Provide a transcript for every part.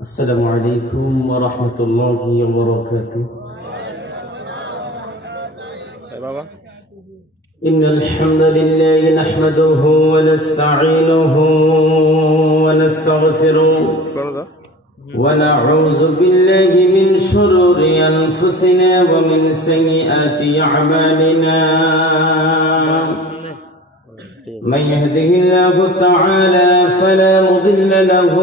السلام عليكم ورحمة الله وبركاته. إن الحمد لله نحمده ونستعينه ونستغفره ونعوذ بالله من شرور أنفسنا ومن سيئات أعمالنا. من يهده الله تعالى فلا مضل له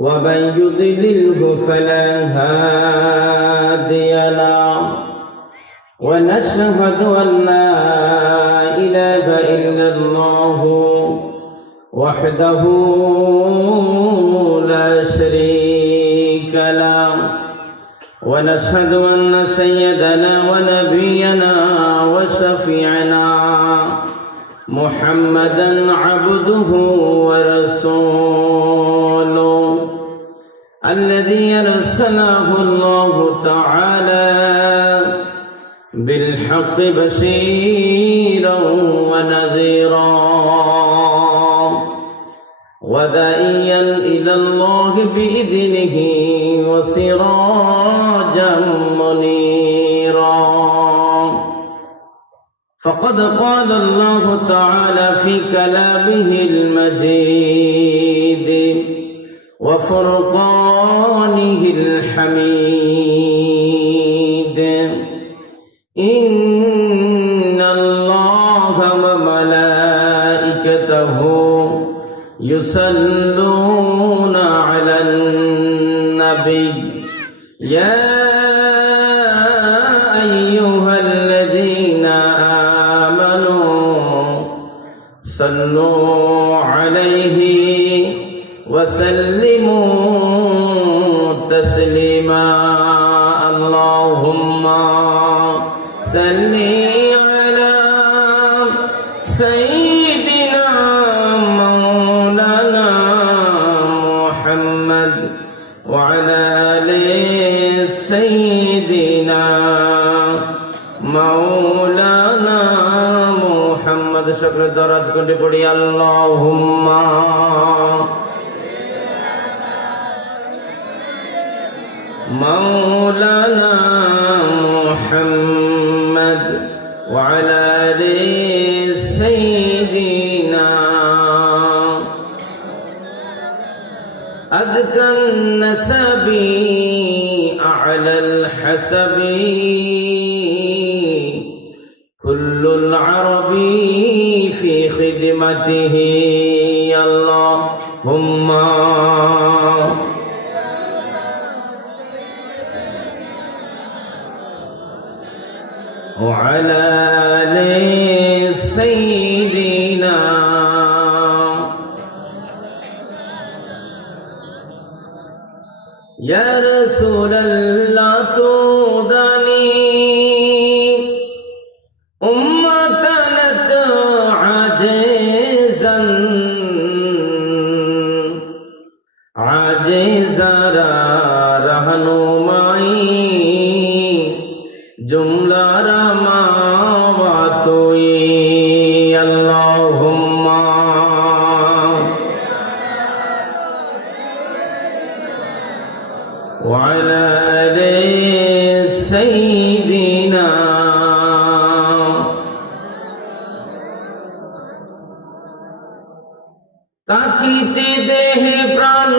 ومن يضلله فلا هادي له، ونشهد أن لا إله إلا الله وحده لا شريك له، ونشهد أن سيدنا ونبينا وشفيعنا محمدا عبده ورسوله الذي أرسله الله تعالى بالحق بشيرا ونذيرا وداعيا إلى الله بإذنه وسراجا منيرا. فقد قال الله تعالى في كلامه المجيد وفرقانه الحميد: إن الله وملائكته يصلون على النبي يا أيها الذين آمنوا صلوا عليه وسلموا تسليما. اللهم صل على سيدنا مولانا محمد وعلى آل سيدنا مولانا محمد. شكر দরজ করে পড়ি আল্লাহুম্মা مولانا محمد وعلى آل سيدنا. أزكى النسب أعلى الحسب كل العرب في خدمته. اللهم وعلى آل سيدنا. يا رسول الله توداني أمتنا عاجزا عاجزا रहनुमाई जुमला रमावतुई. अल्लाहुम्मा वअला आलि सय्यिदिना. ताकिते देहे प्राण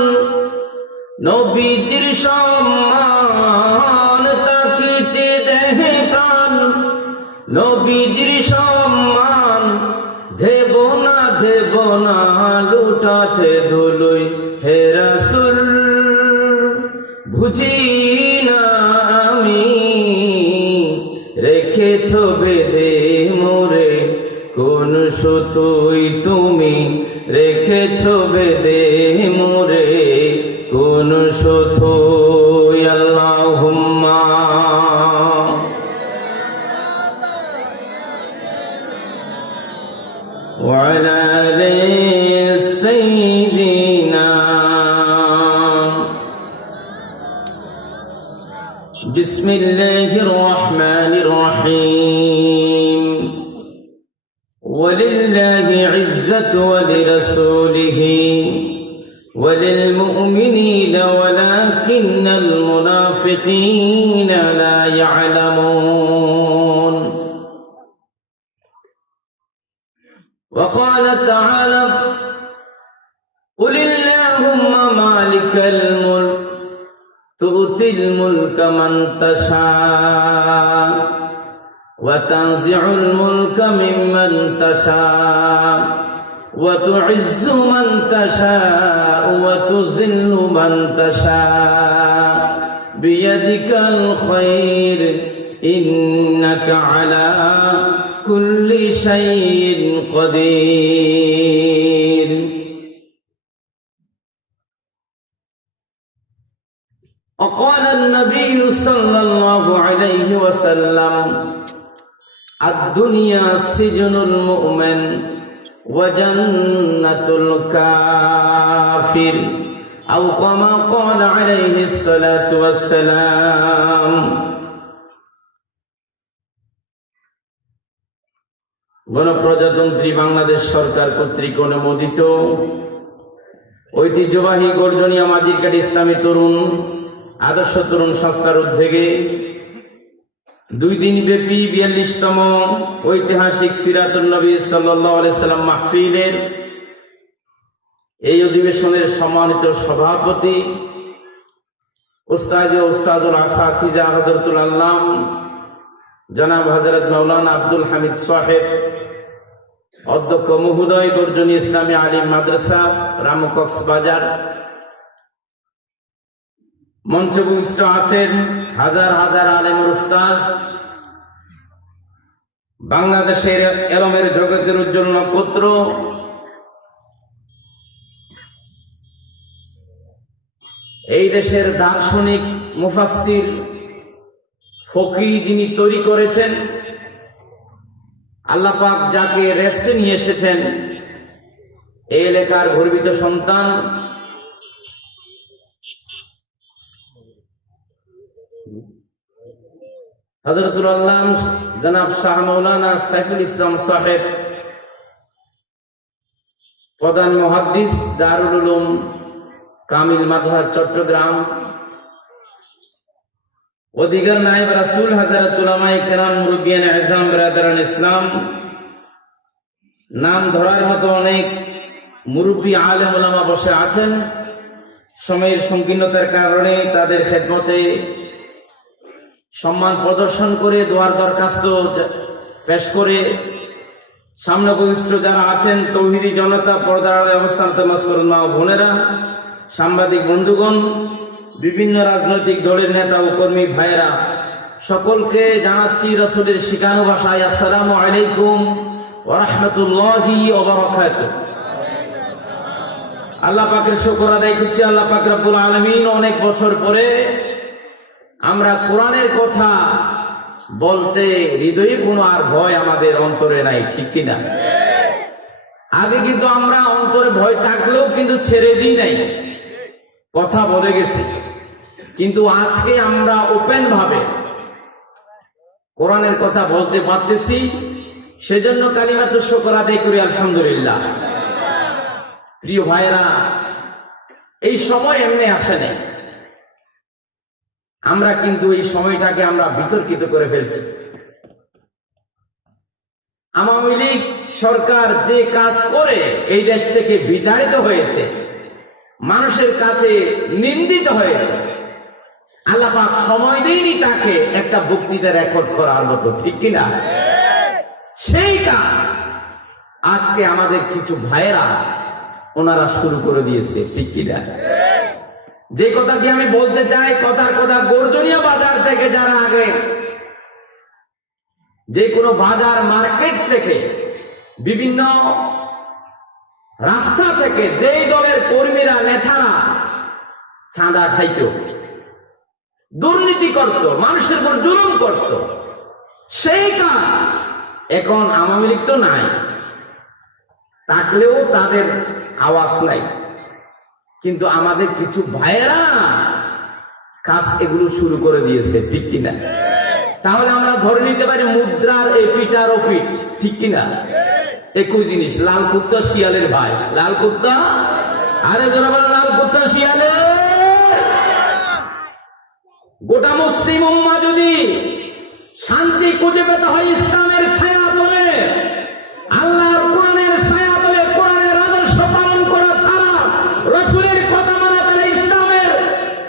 नबीजिर सम्मान, ताकिते देहे प्राण নবীজির সম্মান, দেব না লুটাতে ধুলোই হে রাসূল। বুঝি না আমি রেখেছ বেঁধে মোরে কোন সুতোই, তুমি রেখেছ বেঁধে মোরে কোন সুতোই। আল্লাহুম্মা وعلى آل سيدنا. بسم الله الرحمن الرحيم. ولله عزة ولرسوله وللمؤمنين ولكن المنافقين لا يعلمون. وقال تعالى: قل اللهم مالك الملك تؤتي الملك من تشاء وتنزع الملك ممن تشاء وتعز من تشاء وتذل من تشاء بيدك الخير إنك على كل شيء قدير. وقال النبي صلى الله عليه وسلم: الدنيا سجن المؤمن وجنة الكافر أو كما قال عليه الصلاة والسلام. গণপ্রজাতন্ত্রী বাংলাদেশ সরকার কর্তৃক অনুমোদিত ঐতিহ্যবাহী গর্জনিয়া মাঝিরঘাট ইসলামী তরুণ আদর্শ তরুণ সংস্থার উদ্যোগে 2 দিন ব্যাপী 42তম ঐতিহাসিক সিরাতুন নবী সাল্লাল্লাহু আলাইহি সাল্লাম মাহফিলের এই অধিবেশনের সম্মানিত সভাপতি উস্তাদুল আসাতিজা হযরতুল আল্লাম জনাব হযরত মাওলানা আব্দুল হামিদ সাহেব, অধ্যক্ষ মহোদয় গর্জনী ইসলামী আলিম মাদ্রাসা রামু কক্সবাজার, মঞ্চভূমিষ্ঠ আছেন হাজার হাজার আলেম উস্তাদ, বাংলাদেশের এলমের জগতের উজ্জ্বল নক্ষত্র, এই দেশের দার্শনিক মুফাসসির ফকিহ যিনি তৈরি করেছেন, আল্লাহ পাক যাকে রেস্টে নিয়ে এসেছেন, এই এলাকার গর্বিত সন্তান হযরতুল আল্লাম জনাব শাহ মাওলানা সাইফুল ইসলাম সাহেব, প্রধান মুহাদ্দিস দারুল উলুম কামিল মাদ্রাসা চট্টগ্রাম, অধিকার নায়েব রাসূল হযরত উলামায়ে কেরাম মুরব্বিয়ানে আযম বিরাদরান ইসলাম, নাম ধরার মতো অনেক মুরব্বী আলেম উলামা বসে আছেন। সময়ের সংকীর্ণতার কারণে তাদের খেদমতে সম্মান প্রদর্শন করে দোয়ার দরখাস্ত পেশ করে সামনে উপবিষ্ট যারা আছেন তৌহিদি জনতা, পর্দার অবস্থান তমাসকুর মা ও বোনেরা, সাংবাদিক বন্ধুগণ, বিভিন্ন রাজনৈতিক দলের নেতা ও কর্মী ভাইয়েরা, সকলকে জানাচ্ছি রাসূলের শিখানো ভাষায় আসসালামু আলাইকুম ওয়া রাহমাতুল্লাহি ওয়া বারাকাতুহু। আল্লাহ পাকের শুকর আদায় করছি। আল্লাহ পাক রব্বুল আলামিন অনেক বছর পরে আমরা কোরআনের কথা বলতে হৃদয়ে কোনো আর ভয় আমাদের অন্তরে নাই, ঠিক কিনা? আগে কিন্তু আমরা অন্তরে ভয় থাকলেও কিন্তু ছেড়ে দিই নাই, কথা বলে গেছি। কিন্তু আজকে আমরা ওপেন ভাবে কোরআনের কথা বলতে পারতেছি, সেজন্য কালিমাতু শুকর আদায় করি আলহামদুলিল্লাহ। প্রিয় ভাইরা, এই সময় এমনি আসে নাই, আমরা কিন্তু এই সময়টাকে আমরা বিতর্কিত করে ফেলছি। আওয়ামী লীগ সরকার যে কাজ করে এই দেশ থেকে বিতাড়িত হয়েছে, মানুষের কাছে নিন্দিত হয়েছে, আল্লাহ পাক সময় দেয়নি তাকে একটা বক্তৃতা রেকর্ড করার মতো, ঠিক কিনা? সেই কাজ আজকে আমাদের কিছু ভাইয়েরা ওনারা শুরু করে দিয়েছে, ঠিক কিনা? যে কথাটি আমি বলতে চাই, কথার কথা, গর্জনিয়া বাজার থেকে যারা আগে যে কোনো বাজার মার্কেট থেকে বিভিন্ন রাস্তা থেকে যেই দলের কর্মীরা নেতারা চাঁদা খাইত, দুর্নীতি করত, মানুষের উপর জুলুম করত, সেই কাজ এখন আওয়ামী লীগ তো নাই, থাকলেও তাদের আওয়াজ নাই। কিন্তু আমাদের কিছু ভাইয়েরা কাজ এগুলো শুরু করে দিয়েছে, ঠিক কিনা? তাহলে আমরা ধরে নিতে পারি মুদ্রার এপিট আর ওপিট, ঠিক কিনা? একই জিনিস। লাল কুত্তা শিয়ালের ভাই, লাল কুত্তা আরে যারা বলেন আল কুত্তা শিয়ালে। গোটা মুসলিম উম্মাহ যদি শান্তি খুঁজে পেতে হয় ইসলামের ছায়া তলে, আল্লাহর কোরআনের ছায়া তলে, কোরআনের আদর্শ পালন করা ছাড়া, রাসূলের কথা মানা ছাড়া, ইসলামের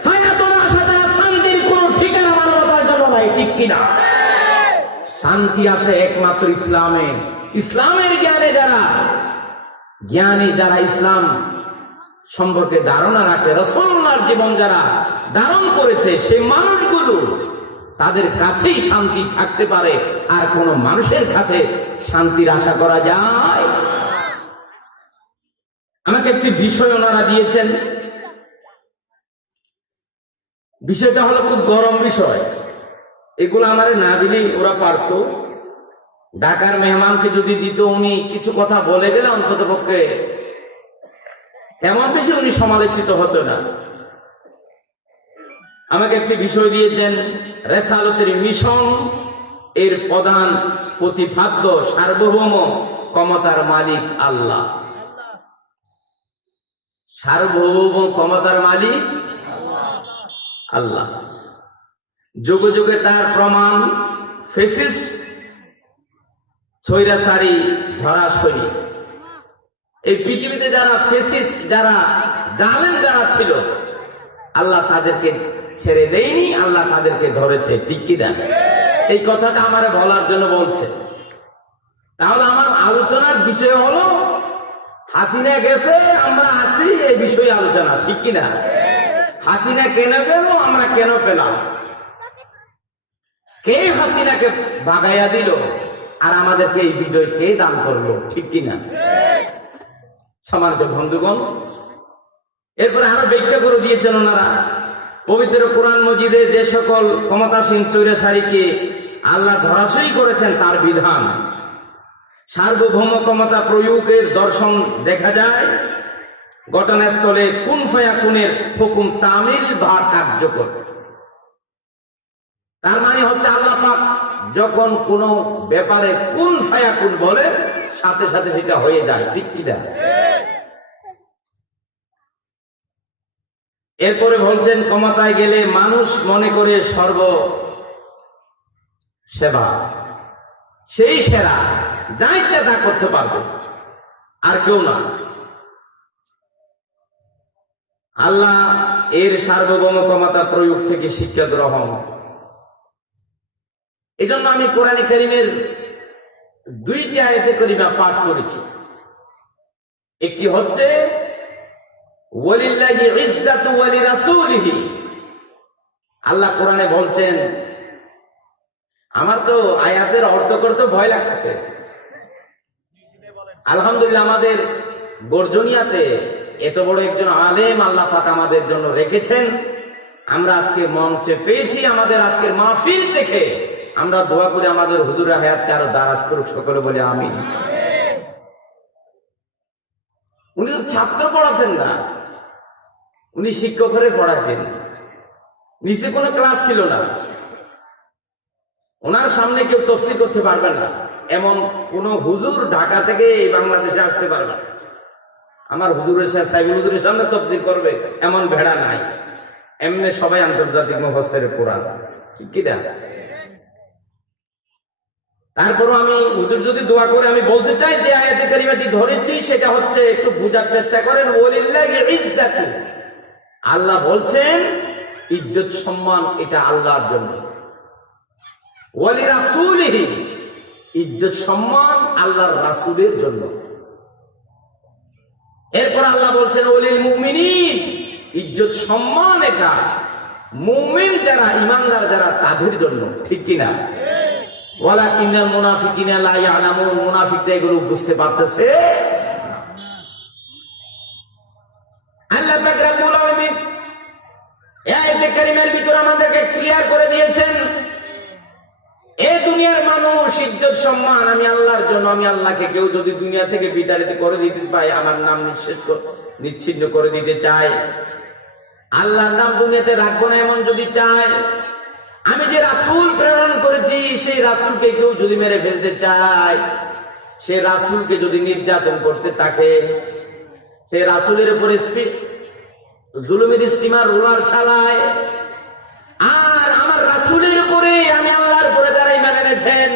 ছায়া তলে আসা ছাড়া শান্তির কোন ঠিকানা মানবতার জন্য নাই। ঠিক কিনা? শান্তি আসে একমাত্র ইসলামে। ইসলামের জ্ঞানী যারা ইসলাম সম্পর্কে ধারণা রাখে, রাসূলুল্লাহর জীবন যারা ধারণ করেছে, সেই মানুষগুলো তাদের কাছেই শান্তি থাকতে পারে। আর কোন মানুষের কাছে শান্তির আশা করা যায়? আমাকে একটি বিষয় ওনারা দিয়েছেন। বিষয়টা হলো খুব গরম বিষয়। এগুলো আমারে না দিলেই ওরা পারত। ঢাকার মেহমানকে যদি দিত, উনি কিছু কথা বলে গেলে অন্তত পক্ষে এমন বেশি উনি সমালোচিত হতো না। আমাকে একটি বিষয় দিয়েছেন, রেসালতের মিশন এর প্রধান প্রতিপাদ্য সার্বভৌম ক্ষমতার মালিক আল্লাহ। সার্বভৌম ক্ষমতার মালিক আল্লাহ। যুগে যুগে তার প্রমাণ ফেসিস্ট, স্বৈরাচারী, ধরাশয়ী। এই পৃথিবীতে যারা ফেসিস্ট, যারা জালেম যারা ছিল, আল্লাহ তাদেরকে ছেড়ে দেয়নি, আল্লাহ তাদেরকে ধরেছে। ঠিক কিনা? এই কথাটা আমারে বলার জন্য বলছে। তাহলে আমার আলোচনার বিষয় হলো হাসিনা গেছে, আমরা আসি, এই বিষয়ে আলোচনা। ঠিক কিনা? হাসিনা কেন গেল, আমরা কেন পেলাম, কে হাসিনাকে বাগাইয়া দিল, আর আমাদেরকে এই বিজয় কে দান করলো। ঠিক কিনা? সম্মানিত বন্ধুগণ, এরপরে আরো ব্যাখ্যা করে দিয়েছেন ওনারা। পবিত্র কোরআন মজিদে যে সকল ক্ষমতাসীন স্বৈরাচারীকে আল্লাহ ধরাশয়ী করেছেন, তার বিধান সার্বভৌম ক্ষমতা প্রয়োগের দর্শন দেখা যায় ঘটনাস্থলে কুন ফায়াকুনের হুকুম তামিল বা কার্যকর। তার মানে হচ্ছে আল্লাহ পাক যখন কোন ব্যাপারে কুন ফায়াকুন বলে, সাথে সাথে সেটা হয়ে যায়। ঠিক কিনা? এরপরে বলছেন, ক্ষমতায় গেলে মানুষ মনে করে সর্ব সেবা, সেই সেরা, যা ইচ্ছা তা করতে পারবে, আর কেউ না। আল্লাহ এর সার্বভৌম ক্ষমতা প্রয়োগ থেকে শিক্ষা গ্রহণ। এই জন্য আমি কোরআনে কারীমের দুইটি আয়াতে কারীমা পাঠ করেছি। একটি হচ্ছে ওয়ালিল্লাহি ইজ্জাতু ওয়া লিরাসূলিহি। আল্লাহ কোরআনে বলছেন, আমার তো আয়াতের অর্থ করতে ভয় লাগছে। আলহামদুলিল্লাহ, আমাদের গর্জনিয়াতে এত বড় একজন আলেম আল্লাহ পাক আমাদের জন্য রেখেছেন। আমরা আজকে মঞ্চে পেয়েছি। আমাদের আজকের মাহফিল দেখে আমরা দোয়া করে আমাদের হুজুরের হায়াতকে আরো দারাজ করুক, সকলে বলে আমিন। উনি তো ছাত্র পড়াতেন না, উনি শিক্ষক হয়ে পড়াতেন। নিচে কোনো ক্লাস ছিল না, ওনার সামনে কেউ তাফসীর করতে পারবে না, এমন কোন হুজুর ঢাকা থেকে এই বাংলাদেশে আসতে পারবে না। আমার হুজুরের সাহেবুল হুজুরের সামনে তাফসীর করবে এমন ভেড়া নাই। এমনি সবাই আন্তর্জাতিক মুফাসসিরে কোরআন। ঠিক কি না? তারপরও আমি হুজুর যদি দোয়া করে আমি বলতে চাই যে আয়াতে কারিমাটি ধরেছি, সেটা হচ্ছে একটু বোঝার চেষ্টা করেন। ওয়ালিল্লাহি ইজ্জাতু, আল্লাহ বলছেন ইজ্জত সম্মান এটা আল্লাহর জন্য। ওয়ালি রাসূলিহি, ইজ্জত সম্মান আল্লাহর রাসূলের জন্য। এরপর আল্লাহ বলছেন ওয়ালিল মুমিনিন, ইজ্জত সম্মান এটা মুমিন যারা, ঈমানদার যারা, তাদের জন্য। ঠিক কিনা? ওয়ালাকিন্নাল মুনাফিকিনা লা ইয়ালামুন, মুনাফিকরা এগুলো বুঝতে পারতেছে। আল্লাহ পাক রব্বুল আলামিন এই আয়াতে কারিমার ভিতর আমাদেরকে ক্লিয়ার করে দিয়েছেন, এই দুনিয়ার মানুষ ইজ্জত সম্মান আমি আল্লাহর জন্য। আমি আল্লাহকে কেউ যদি দুনিয়া থেকে বিতাড়িত করে দিতে পাই, আমার নাম নিচ্ছিন্ন করে দিতে চায়, আল্লাহর নাম দুনিয়াতে রাখবো না এমন যদি চায়, আমি যে রাসূল প্রেরণ করেছি সেই রাসূলকে কেউ যদি মেরে ফেলতে চায়, সেই রাসূলকে যদি নির্যাতন করতে থাকে, সে রাসূলের উপরে জুলুমের স্টিমার রোলার চালায়, আর আমার রাসূলের উপরে, আমি আল্লাহর উপরে যারা ঈমান এনেছেন,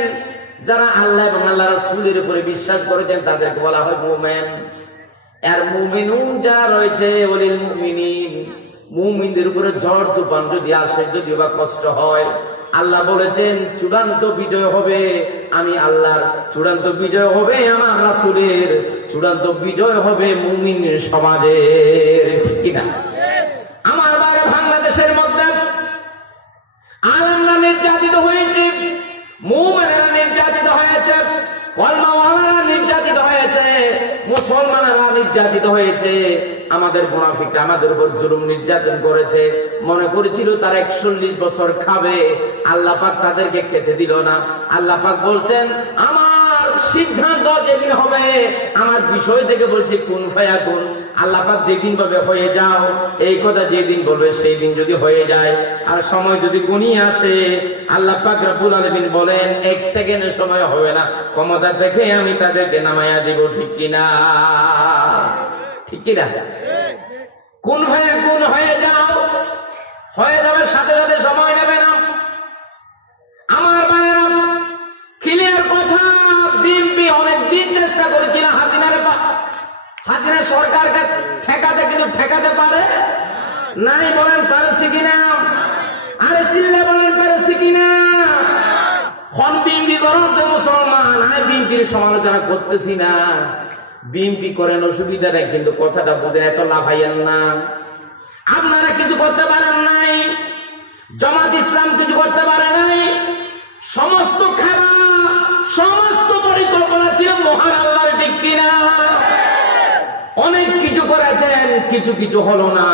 যারা আল্লাহ এবং আল্লাহ রাসূলের উপরে বিশ্বাস করেছেন, তাদেরকে বলা হয় মুমিন। আর মুমিনুন যারা রয়েছে, ওলিল মুমিনিন, মুমিনদের উপরে ঝড় তুফান যদি আসে, যদি বা কষ্ট হয়, আল্লাহ বলেছেন চূড়ান্ত বিজয় হবে আমি আল্লাহর, চূড়ান্ত বিজয় হবে আমার রাসূলের, চূড়ান্ত বিজয় হবে মুমিন সমাজের। ঠিক কিনা? আমার বাইরে বাংলাদেশের মধ্যে আলেমরা নির্যাতিত হয়েছে, মুমিনেরা নির্যাতিত হয়েছে, কলমাওয়ালারা নির্যাতিত হয়েছে, মুসলমানেরা নির্যাতিত হয়েছে। আমাদের মুনাফিকরা আমাদের উপর জুলুম নির্যাতন করেছে। মনে করেছিল তারা 41 বছর খাবে, আল্লাহ পাক তাদেরকে খেতে দিল না। আল্লাহ পাক বলছেন আমার সিদ্ধান্ত যেদিন হবে, আমার বিষয় থেকে বলছি কুন ফায়াকুন, আল্লাহ পাক যেদিন বলবে হয়ে যাও, এই কথা যেদিন বলবে সেই দিন যদি হয়ে যায়, আর সময় যদি গুনিয়ে আসে, আল্লাহ পাক রব্বুল আলামিন বলেন 1 সেকেন্ডের সময় হবে না, ক্ষমতা দেখে আমি তাদেরকে নামায়া দিব। ঠিক কিনা? ঠিক কিনা? কোন ভাইয়া কোন হয়ে যাও, হয়ে যাবে, সাথে সাথে সময় নেবে না। আমার ভাইয়েরা, ক্লিয়ার কথা, বিএনপি অনেকদিন চেষ্টা করেছিল হাসিনা সরকারকে ঠেকাতে, কিন্তু ঠেকাতে পারে নাই। বলেন পারছি কিনা? আরে সিল্লে বলেন পারছি কিনা? খন বিএনপি করো তো মুসলমান, আর বিএনপির সমালোচনা করতেছি না, বিএনপি করেন অসুবিধা নেই, কিন্তু কথাটা বুঝেন, এত লাফাইয়েন না। আপনারা কিছু করতে পারেন নাই, জামাত ইসলাম কিছু করতে পারে নাই, সমস্ত খেলা, সমস্ত পরিকল্পনা ছিল মহান আল্লাহর। ঠিক কিনা? অনেক কিছু করেছেন, কিছু কিছু হলো না।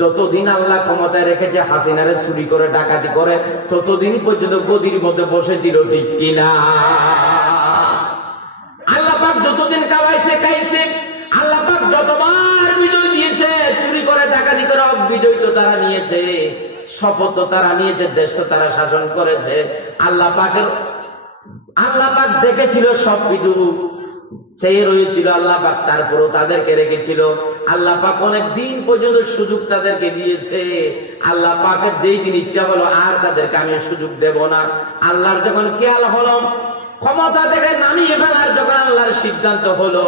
যতদিন আল্লাহ ক্ষমতায় রেখেছে হাসিনারে চুরি করে ডাকাতি করে, ততদিন পর্যন্ত গদির মধ্যে বসেছিল। ঠিক কিনা? আল্লাহ পাক যতদিন খাইছে, আল্লাহ পাক যতবার বিজয় দিয়েছে, চুরি করে ডাকাতি করে বিজয় তো তারা নিয়েছে, শপথ তো তারা নিয়েছে, দেশ তো তারা শাসন করেছে। আল্লাহ পাক দেখেছিল সবকিছু, চেয়ে রয়েছিল আল্লাহ পাক, তারপরও তাদেরকে রেখেছিল। আল্লাহ পাক অনেক দিন পর্যন্ত সুযোগ তাদেরকে দিয়েছে। আল্লাহ পাকের যেই দিন ইচ্ছা হলো আর তাদেরকে আমি সুযোগ দেব না। আল্লাহর যখন খেয়াল হলো, ক্ষমতা থেকে নামিয়ে ফেলার যখন আল্লাহর সিদ্ধান্ত হলো,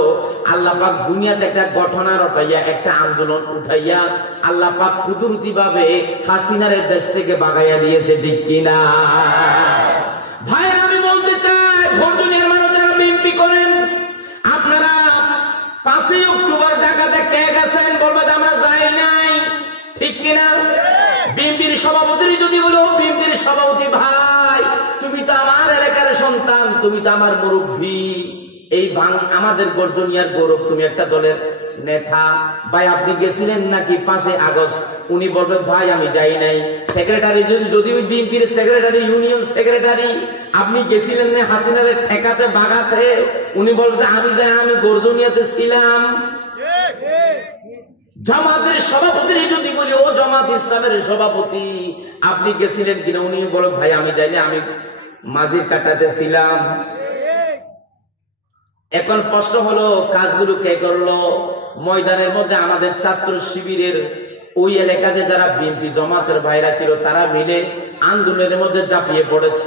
আল্লাহ পাক দুনিয়াতে একটা ঘটনা রটাইয়া, একটা আন্দোলন উঠাইয়া আল্লাহ পাক কুদরতি ভাবে হাসিনারের দেশ থেকে বাগাইয়া দিয়েছে। ঠিক কিনা? ভাইয়ের আমি বলতে চাই, ধৈর্য নিয়ে মানুষ যারা বিএনপি করেন, আপনারা 5ই অক্টোবর ঢাকাতে কে গেছেন? বলবে আমরা যাই নাই। ঠিক কিনা? বিএনপির সভাপতির যদি বলো, বিএনপির সভাপতি ভাই তুমি তো আমার এলাকার সন্তান, তুমি তো আমার মুরব্বী, এই আমাদের গর্জনিয়ার গৌরব, তুমি একটা দলের নেতা, ভাই আপনি গেছিলেন নাকি 5ই আগস্ট? উনি বলবেন ভাই আমি যাই নাই। সেক্রেটারি যদি বিএনপির সেক্রেটারি, ইউনিয়ন সেক্রেটারি, আপনি গেছিলেন না হাসিনারে ঠেকাতে বাগাতে? উনি বলবেন আমি যাই, আমি গর্জনিয়াতে ছিলাম। জামাতের সভাপতি যদি বলি, ও জামাত ইসলামের সভাপতি আপনি গেছিলেন কিনা? উনি বলেন ভাই আমি যাইনি, আমি মাঝির কাটাতে ছিলাম। এখন প্রশ্ন হলো কাজগুলো কে করলো? ময়দানের মধ্যে আমাদের ছাত্র শিবিরের ওই এলাকাতে যারা বিএনপি জামাতের ভাইরা ছিল, তারা মিলে আন্দোলনের মধ্যে ঝাঁপিয়ে পড়েছে।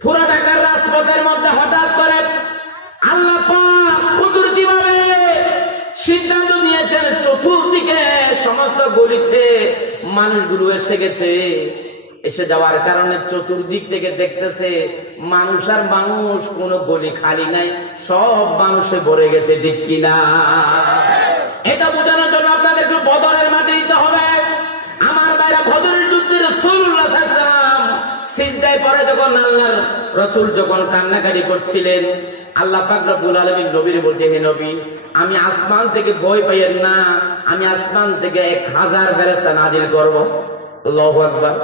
পুরা ঢাকার রাজপথের মধ্যে হঠাৎ করে আল্লাহ পাক কুদরতিভাবে সিদ্ধান্ত নিয়েছেন, চতুর্দিকে সমস্ত গলিতে মানুষগুলো এসে গেছে। এসে যাওয়ার কারণে চতুর্দিক থেকে দেখতেছে মানুষ আর মানুষ, কোন গলি খালি নাই, সব মানুষে ভরে গেছে। ঠিক কিনা? এটা বোঝানোর জন্য আপনাদের একটু বদরের মাটি দিতে হবে। আমার ভাইরা, বদরের যুদ্ধে রাসূলুল্লাহ সাল্লাল্লাহু আলাইহি ওয়াসাল্লাম সিজদায় পড়ে যখন আল্লাহর রাসূল যখন কান্নাকাটি করছিলেন, আল্লাহ পাক রব্বুল আলামিন নবীর বলছে, হে নবী আমি আসমান থেকে ভয় পাইয়েন না, আমি আসমান থেকে 1000 ফেরেশতা নাজিল করব। আল্লাহু আকবার।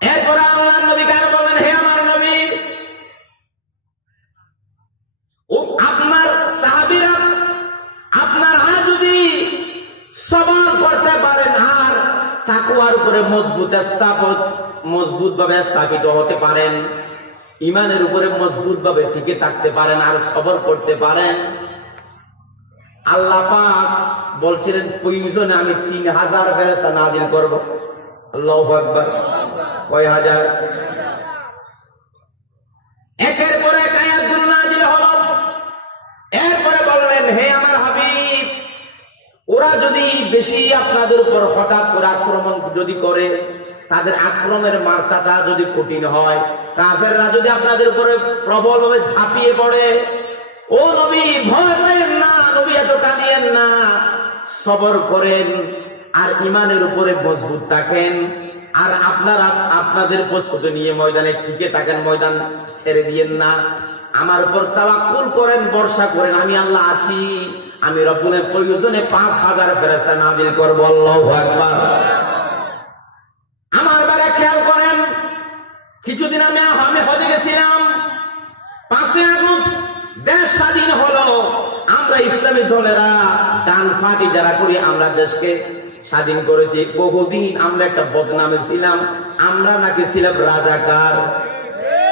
এরপর আল্লাহর নবী কার বলেন, হে আমার নবী, ও আপনার সাহাবীরা আপনারা যদি সবর করতে পারেন আর তাকওয়ার উপরে মজবুত ভাবে স্থাপিত হতে পারেন, ইমানের উপরে মজবুত ভাবে টিকে থাকতে পারেন আর সবর করতে পারেন, আল্লাহ পাক বলছিলেন প্রয়োজনে আমি 3000 ফেরেশতা নাজিল করব। আল্লাহু আকবার। কয় হাজার? একের পর এক আয়াতগুলো নাজিল হলো। এরপরে বললেন, হে আমার হাবিব, ওরা যদি বেশি আপনাদের উপর হঠাৎ করে আক্রমণ যদি করে, তাদের আক্রমণের মাত্রাটা যদি কঠিন হয়, কাফেররা যদি আপনাদের উপরে প্রবলভাবে ঝাঁপিয়ে পড়ে, ও নবী ভয় পেয়েন না, নবী এত কাঁদিয়েন না, সবর করেন আর ইমানের উপরে মজবুত থাকেন। আর আপনারা আপনাদের প্রস্তুতি নিয়ে ময়দানে টিকে থাকেন, ময়দান ছেড়ে দিয়েন না। আমার উপর তাওয়াক্কুল করেন, ভরসা করেন, আমি আল্লাহ আছি। আমি রব্বুলের প্রয়োজনে 5000 ফেরেশতা নাজিল করব। আল্লাহু আকবার। আমার বারে খেয়াল করেন, কিছুদিন আমি হজে গেছিলাম। 5ই আগস্ট দেশ স্বাধীন হলো। আমরা ইসলামী দলেরা ডান ফাঁকি যারা করি, আমরা দেশকে স্বাধীন করেছি। বহুদিন আমরা একটা বদনামে ছিলাম, আমরা নাকি ছিলাম রাজাকার,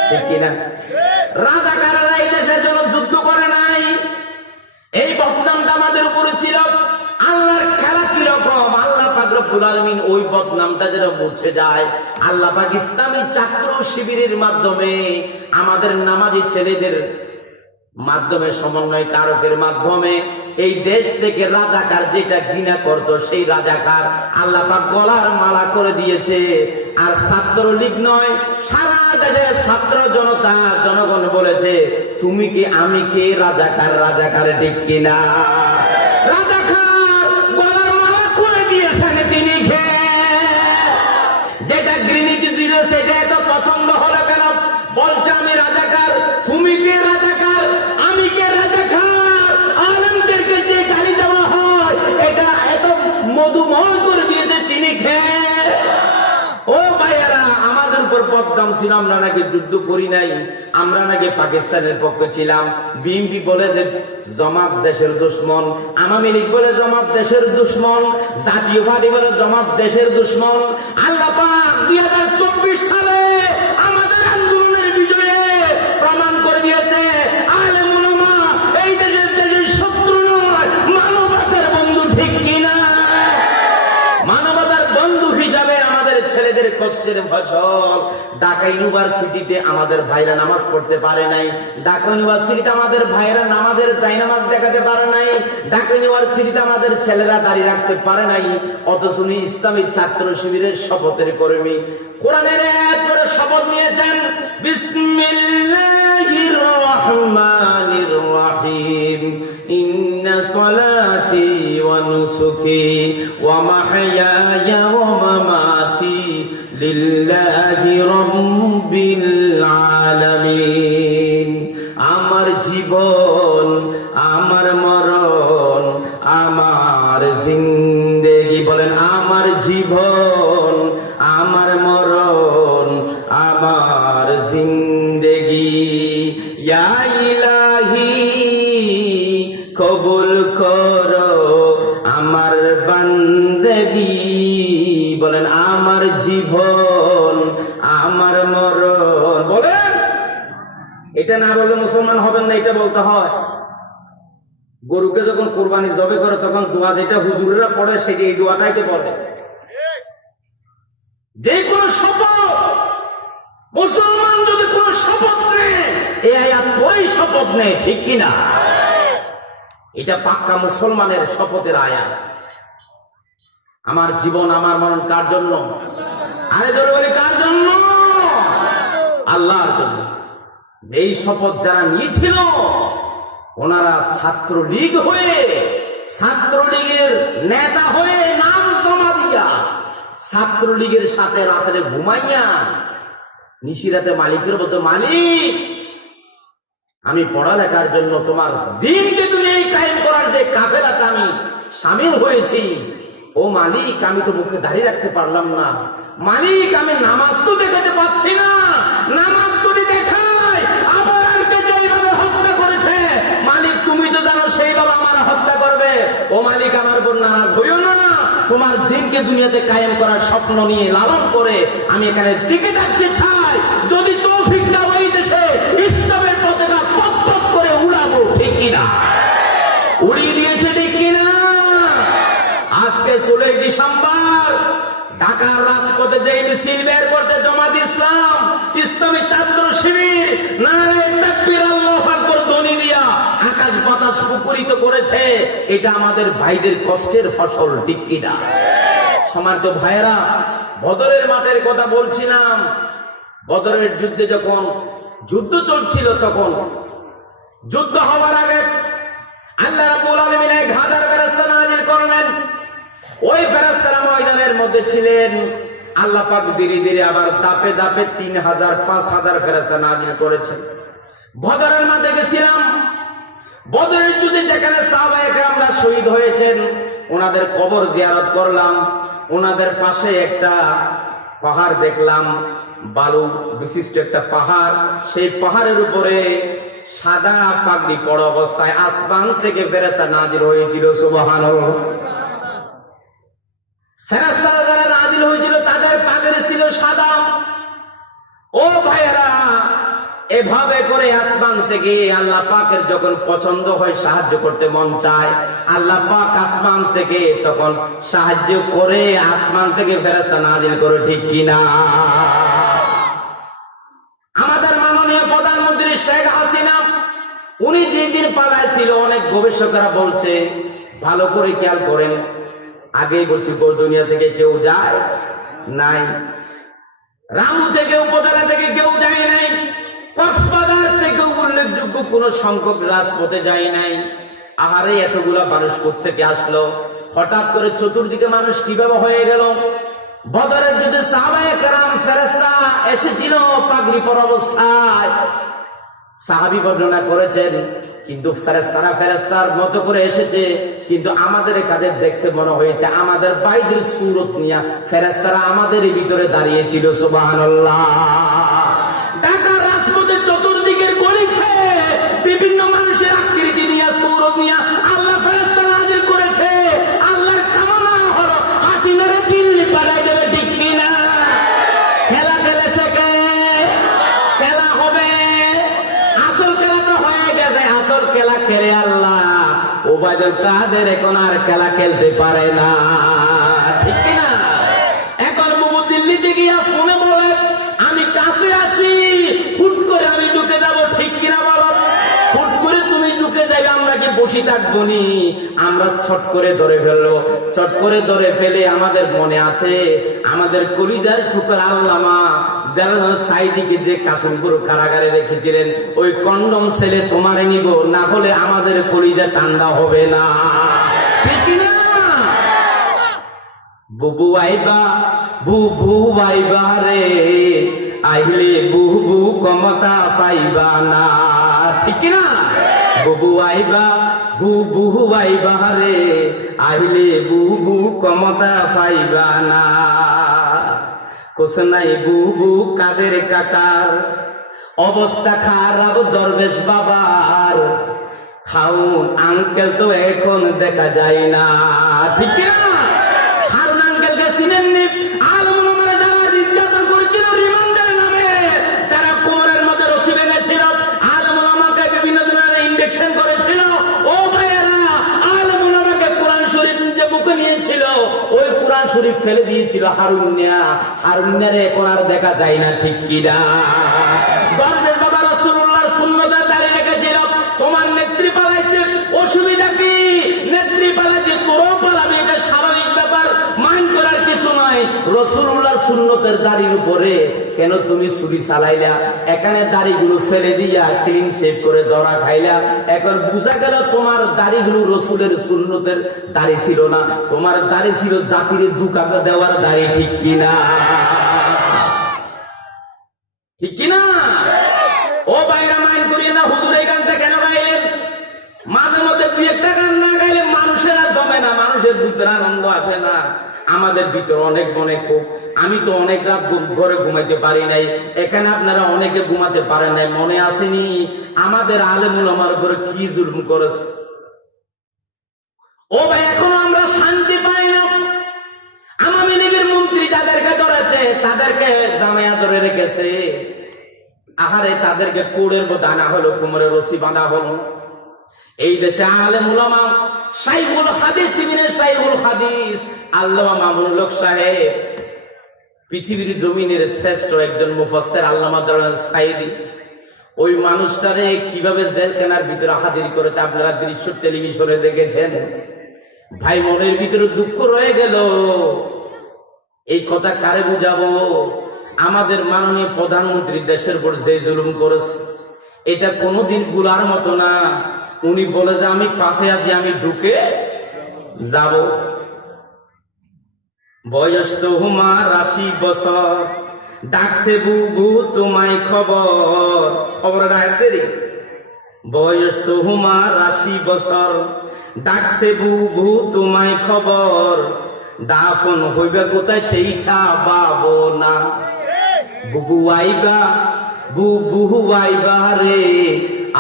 ঠিক কিনা? রাজাকাররা এই দেশের জন্য যুদ্ধ করে নাই, এই বদনামটা আমাদের উপরে ছিল। আল্লাহর খেলা কিরকম, আল্লাহ পাক রব্বুল আলামিন ওই বদনামটা যেন মুছে যায়। আল্লাহ পাক ইসলামী ছাত্র শিবিরের মাধ্যমে, আমাদের নামাজি ছেলেদের মাধ্যমে, সমন্বয় কারকের মাধ্যমে এই দেশ থেকে রাজাকার যেটা ঘৃণা করতো, সেই রাজাকার আল্লাহ পাক গলার মালা করে দিয়েছে। আর ছাত্রলীগ নয়, সারা দেশের ছাত্র জনতা জনগণ বলেছে, তুমি কি আমি কে, রাজাকার রাজাকার, ঠিক কিনা? রাজাকার গলার মালা করে দিয়েছেন তিনি কে? যেটা ঘৃণিত ছিল সেটা এত পছন্দ হলো কেন? বলছে আমি রাজাকার। তুমি কে রাজাকার, আমি কে রাজাকার? আলেমদেরকে যে গালি দেওয়া হয়, এটা এত মধুময় করে দিয়েছে তিনি কে? ও ভাইয়ারা, আমাদের উপর বদনাম ছিল, আমরা নাকি যুদ্ধ করি নাই, আমরা নাকি পাকিস্তানের পক্ষে ছিলাম। বিএনপি বলে যে জামাত দেশের দুশ্মন, আওয়ামী লীগ বলে জামাত দেশের দুশ্মন, জাতীয় পার্টি বলে জামাত দেশের দুশ্মন। আল্লাহ পাক 2024 সালে আমাদের আন্দোলনের বিজয়ে প্রমাণ করে দিয়েছে, আলেম উলামা এই দেশের শত্রু নয়, মানবতার বন্ধু, ঠিক কিনা? মানবতার বন্ধু হিসাবে আমাদের ছেলেদের কষ্টের ফসল। ঢাকা ইউনিভার্সিটিতে আমাদের ভাইরা নামাজ পড়তে পারে নাই, ঢাকা ইউনিভার্সিটিতে আমাদের ভাইরা নামাজের জায়নামাজ দেখাতে পারে নাই, ঢাকা ইউনিভার্সিটিতে আমাদের ছেলেরা দাঁড়িয়ে রাখতে পারে নাই। অথচ উনি ইসলামী ছাত্র শিবিরের শপথের কর্মী, কোরআনের আয়াত করে শপথ নিয়েছেন, বিসমিল্লাহির রহমানির রহিম, ইন্না সলাতি ওয়া নুসুকি ওয়া মাহইয়ায়া ওয়া মামাতি লিল্লাহি রাব্বিল আলামিন। আমার জীবন, আমার মরণ, আমার জিন্দেগি, বলেন আমার জীবন, আমার মরণ, আমার জিন্দেগি, ইয়া ইলাহি কবুল করো আমার বান্দেগি। বলেন আমার জীবন, আমার মরণ। বলেন, এটা না বললে মুসলমান হবেন না, এটা বলতে হয়। গরুকে যখন কুরবানি জবে করে, তখন দোয়া যেটা হুজুরেরা পড়ে, সেটা এই দোয়াটাইতে পড়ে। যে কোনো শপথ, মুসলমান যদি কোনো শপথ নেয়, এই আয়াত ওই শপথ নেয়, ঠিক কিনা? এটা পাক্কা মুসলমানের শপথের আয়াত। আমার জীবন, আমার মরণ কার জন্য? আরে জোরে বলি, কার জন্য? আল্লাহর জন্য। এই শপথ যারা নিয়েছিল, ওনারা ছাত্রলীগ হয়ে, ছাত্রলীগের নেতা হয়ে, নাম জমা দিয়া, ছাত্রলীগের সাথে রাতে ঘুমাইয়া নিশিরাতে মালিকের বলতো, মালিক আমি পড়ালেখার জন্য তোমার দিনকে দুনিয়ায় কায়েম করার যে কাফেলাতে আমি শামিল হয়েছি, ও মালিক আমি তো মুখে দাঁড়িয়ে রাখতে পারলাম না, মালিক আমি নামাজ তো দেখাতে পারছি না, নামাজ যদি দেখায় আবার যেইভাবে হত্যা করেছে, মালিক তুমি তো জানো সেইভাবে আমার হত্যা করবে। ও মালিক আমার উপর নারাজ হইও না, তোমার দিনকে দুনিয়াতে কায়েম করার স্বপ্ন নিয়ে লালন করে আমি এখানে টিকে থাকতে চাই। যদি তৌফিক দাও এই দেশে ইসলামের পতাকা পথ পথ করে উড়াবো, ঠিক কিনা? উড়িয়ে দিয়েছে ঠিক আজকে 16 ডিসেম্বর ঢাকার রাজপথে যে মিছিল বের করতে জামাত ইসলাম, ইসলামী ছাত্র শিবির নারায়ে তাকবীর আল্লাহু আকবার ধ্বনি দিয়া আকাশ বাতাস মুখরিত করেছে। এটা আমাদের ভাইদের কষ্টের ফসল, ঠিক কিনা? সম্মানিত ভাইয়েরা, বদরের মাঠের কথা বলছিলাম। বদরের যুদ্ধে যখন যুদ্ধ চলছিল, তখন যুদ্ধ হওয়ার আগে আল্লাহ রাব্বুল আলামিন 1000 ফেরেশতা নাযিল করলেন। ওই ফেরেশতারা ময়দানের মধ্যে ছিলেন। আল্লাহ পাক ধীরে ধীরে আবার দাপে দাপে 3000 5000 ফেরেশতা নাযিল করেছেন। বদরের মাঠে গেছিলাম। বদরের যুদ্ধে যেখানে সাহাবায়ে কেরামরা শহীদ হয়েছেন, ওনাদের কবর জিয়ারত করলাম। ওনাদের পাশে একটা পাহাড় দেখলাম, বালু বিশিষ্ট একটা পাহাড়। সেই পাহাড়ের উপরে সাদা পাগড়ি পড়া অবস্থায় আসমান থেকে ফেরেশতা নাযিল হয়েছিল। সুবহানাল্লাহ। ফেরেশতারা যারা নাযিল হয়েছিল তাদের পাগড়ি ছিল সাদা। ও ভাইয়েরা, এভাবে করে আসমান থেকে আল্লাহ পাকের যখন পছন্দ হয়, সাহায্য করতে মন চায়, আল্লাহ পাক আসমান থেকে তখন সাহায্য করে, আসমান থেকে ফেরেশতা নাযিল করে, ঠিক কিনা? আমাদের মাননীয় প্রধানমন্ত্রী শেখ হাসিনা, উনি যেদিন পালাইছিল, অনেক গবেষকরা বলছে, ভালো করে খেয়াল করেন, আগেই বলছি দুনিয়া থেকে কেউ যায় নাই, রামু থেকে উপজেলা থেকে কেউ যায় নাই, কক্সবাজার থেকে উল্লেখযোগ্য কোন সংখ্যক রাজপথে যায় নাই। আহারে, এতগুলা মানুষ কোত্থেকে আসলো? হঠাৎ করে চতুর্দিকে মানুষ কিভাবে হয়ে গেল? বদরের যুদ্ধে সাহাবায়ে কেরাম ফেরেশতা এসেছিল পাগড়ি পরা অবস্থায়, সাহাবী বর্ণনা করেছেন। কিন্তু ফেরেশতারা ফেরেশতার মতো করে এসেছে, কিন্তু আমাদের কাছে দেখতে মনে হয়েছে আমাদের বাইদের সুরত নিয়ে ফেরেশতারা আমাদের ভিতরে দাঁড়িয়েছিল। সুবহানাল্লাহ। ঢাকার রাজপথে চতুর্দিকের গলিতে বিভিন্ন মানুষের আকৃতি নিয়ে, সুরত নিয়ে আল্লাহ ফেরেশতা নাযিল করেছে। আল্লাহর কামনা হলো হাসিনারে দিল্লি পাঠাই দেবে, ঠিক কিনা? খেলা খেলেছে কে? খেলা হবে। আসল খেলা তো হয়ে গেছে। আসল খেলা খেলে আল্লাহ। ওবায়দুল কাদের এখন আর খেলা খেলতে পারে না, ঠিক কিনা? এখন বুবু দিল্লিতে গিয়া ফোনে বলে আমি কাছে আসি, হুট করে আমি ঢুকে যাবো, ঠিক কিনা বলো? হুট করে তুমি ঢুকে যাবে, আমরা কি বসে থাকবো নি? আমরা ছট করে ধরে ফেলবো। ছট করে ধরে ফেলে আমাদের মনে আছে আমাদের কলিজার টুকরা আল্লামা সাইদিকে যে কাশিমপুর কারাগারে রেখেছিলেন, ওই কন্ডম ছেলে তোমারে নিব, না হলে আমাদের কলিজা ঠান্ডা হবে না, ঠিক কিনা? বুবু আইবা, বুবু আইবা রে, আইলে বুবু ক্ষমতা পাইবা না, ঠিক কিনা? বুবু আইবা, বুবু আইবা রে, আইলে বুবু ক্ষমতা পাইবা না। কোসনাই বুবু কাদের কাকার, অবস্থা খারাপ দরবেশ বাবার, খাউন আঙ্কেল তো এখন দেখা যায় না, ঠিক কিনা? হারুন আঙ্কেলকে চিনেননি? আলমুল ওমর যারা নির্যাতন করেছিল রিমান্ডের নামে, যারা কোমরের মধ্যে রশি বেঁধেছিল, আলমুল ওমরকে বিভিন্ন ধরনের ইনজেকশন করেছিল। ও ভাইয়েরা, আলমুল ওমরকে কোরআন শরীফ যে বুকে নিয়েছিল, ওই কোরআন শরীফ ফেলে দিয়েছিল হারুনিয়া। হারুনিয়ারে এখন আর দেখা যায় না, ঠিক কিনা? দরবেশ বাবা রাসূলুল্লাহর সুন্নতে দাঁড়িয়ে রেখেছিল। তোমার নেত্রী পালাইছে, অসুবিধা কি? নেত্রী পালাইছে, তোরও পালাবি, এটা স্বাভাবিক ব্যাপার, মাইন্ড করার কিছু নয়। রাসূলুল্লাহর সুন্নতের দাড়ির উপরে কেন তুমি ছুরি চালাইলা? এখানে দাড়িগুলো ফেলে দিয়া ক্লিন শেভ করে ধরা খাইলা। এখন বুঝা গেল তোমার দাড়িগুলো রাসূলের সুন্নতের দাড়ি ছিল না, তোমার দাড়ি ছিল জাতির দুকা দেওয়ার দাড়ি, ঠিক কিনা? ঠিক কিনা? ও বাইরা, মাইন্ড করিয়ে না। হুজুর এই গানটা কেন গাইলেন? মাঝে মধ্যে দুই একটা গান না গাইলে মানুষের আর জমে না, মানুষের ভিতরে আনন্দ আসে না। আমাদের ভিতরে অনেক মনে খুব, আমি তো অনেক রাত ঘরে ঘুমাইতে পারি নাই, এখানে আপনারা অনেকে ঘুমাতে পারেন নাই। মনে আসেনি আমাদের আলেমুল আমার উপরে কি জুলুম করেছে? ও ভাই, এখনো আমরা শান্তি পাই না। আওয়ামী লীগের মন্ত্রী যাদেরকে ধরেছে তাদেরকে জামায়া ধরে রেখেছে। আহারে, তাদেরকে কোড়ের দানা হলো, কোমরে রশি বাঁধা হলো। এই দেশে আলেম উলামা শাইখুল হাদিস ইবনে শাইখুল হাদিস আল্লামা মামুনুল হক সাহেব, পৃথিবীর জমিনের শ্রেষ্ঠ একজন মুফাসসির আল্লামা দারুল সাইদি, ওই মানুষটারে কিভাবে জেলখানার ভিতরে হাজির করেছে আপনারা দৃশ্য টেলিভিশনে দেখেছেন। ভাই মনের ভিতরে দুঃখ রয়ে গেল। এই কথা কারে বুঝাবো? আমাদের মাননীয় প্রধানমন্ত্রী দেশের উপর যে জুলুম করেছে এটা কোনোদিন ভুলার মতো না। উনি বলে যে আমি পাশে আসি, আমি ঢুকে যাব। বয়স তো হুমার 80 বছর, ডাকছে বুবু তোমায় খবর, খবর ডাকছে রে। বয়স তো হুমার 80 বছর, ডাকছে বুবু তোমায় খবর, দাফন হইবে কোথায় সেইটা বাবো না। বুবু আইবা, বুবু আইবা রে,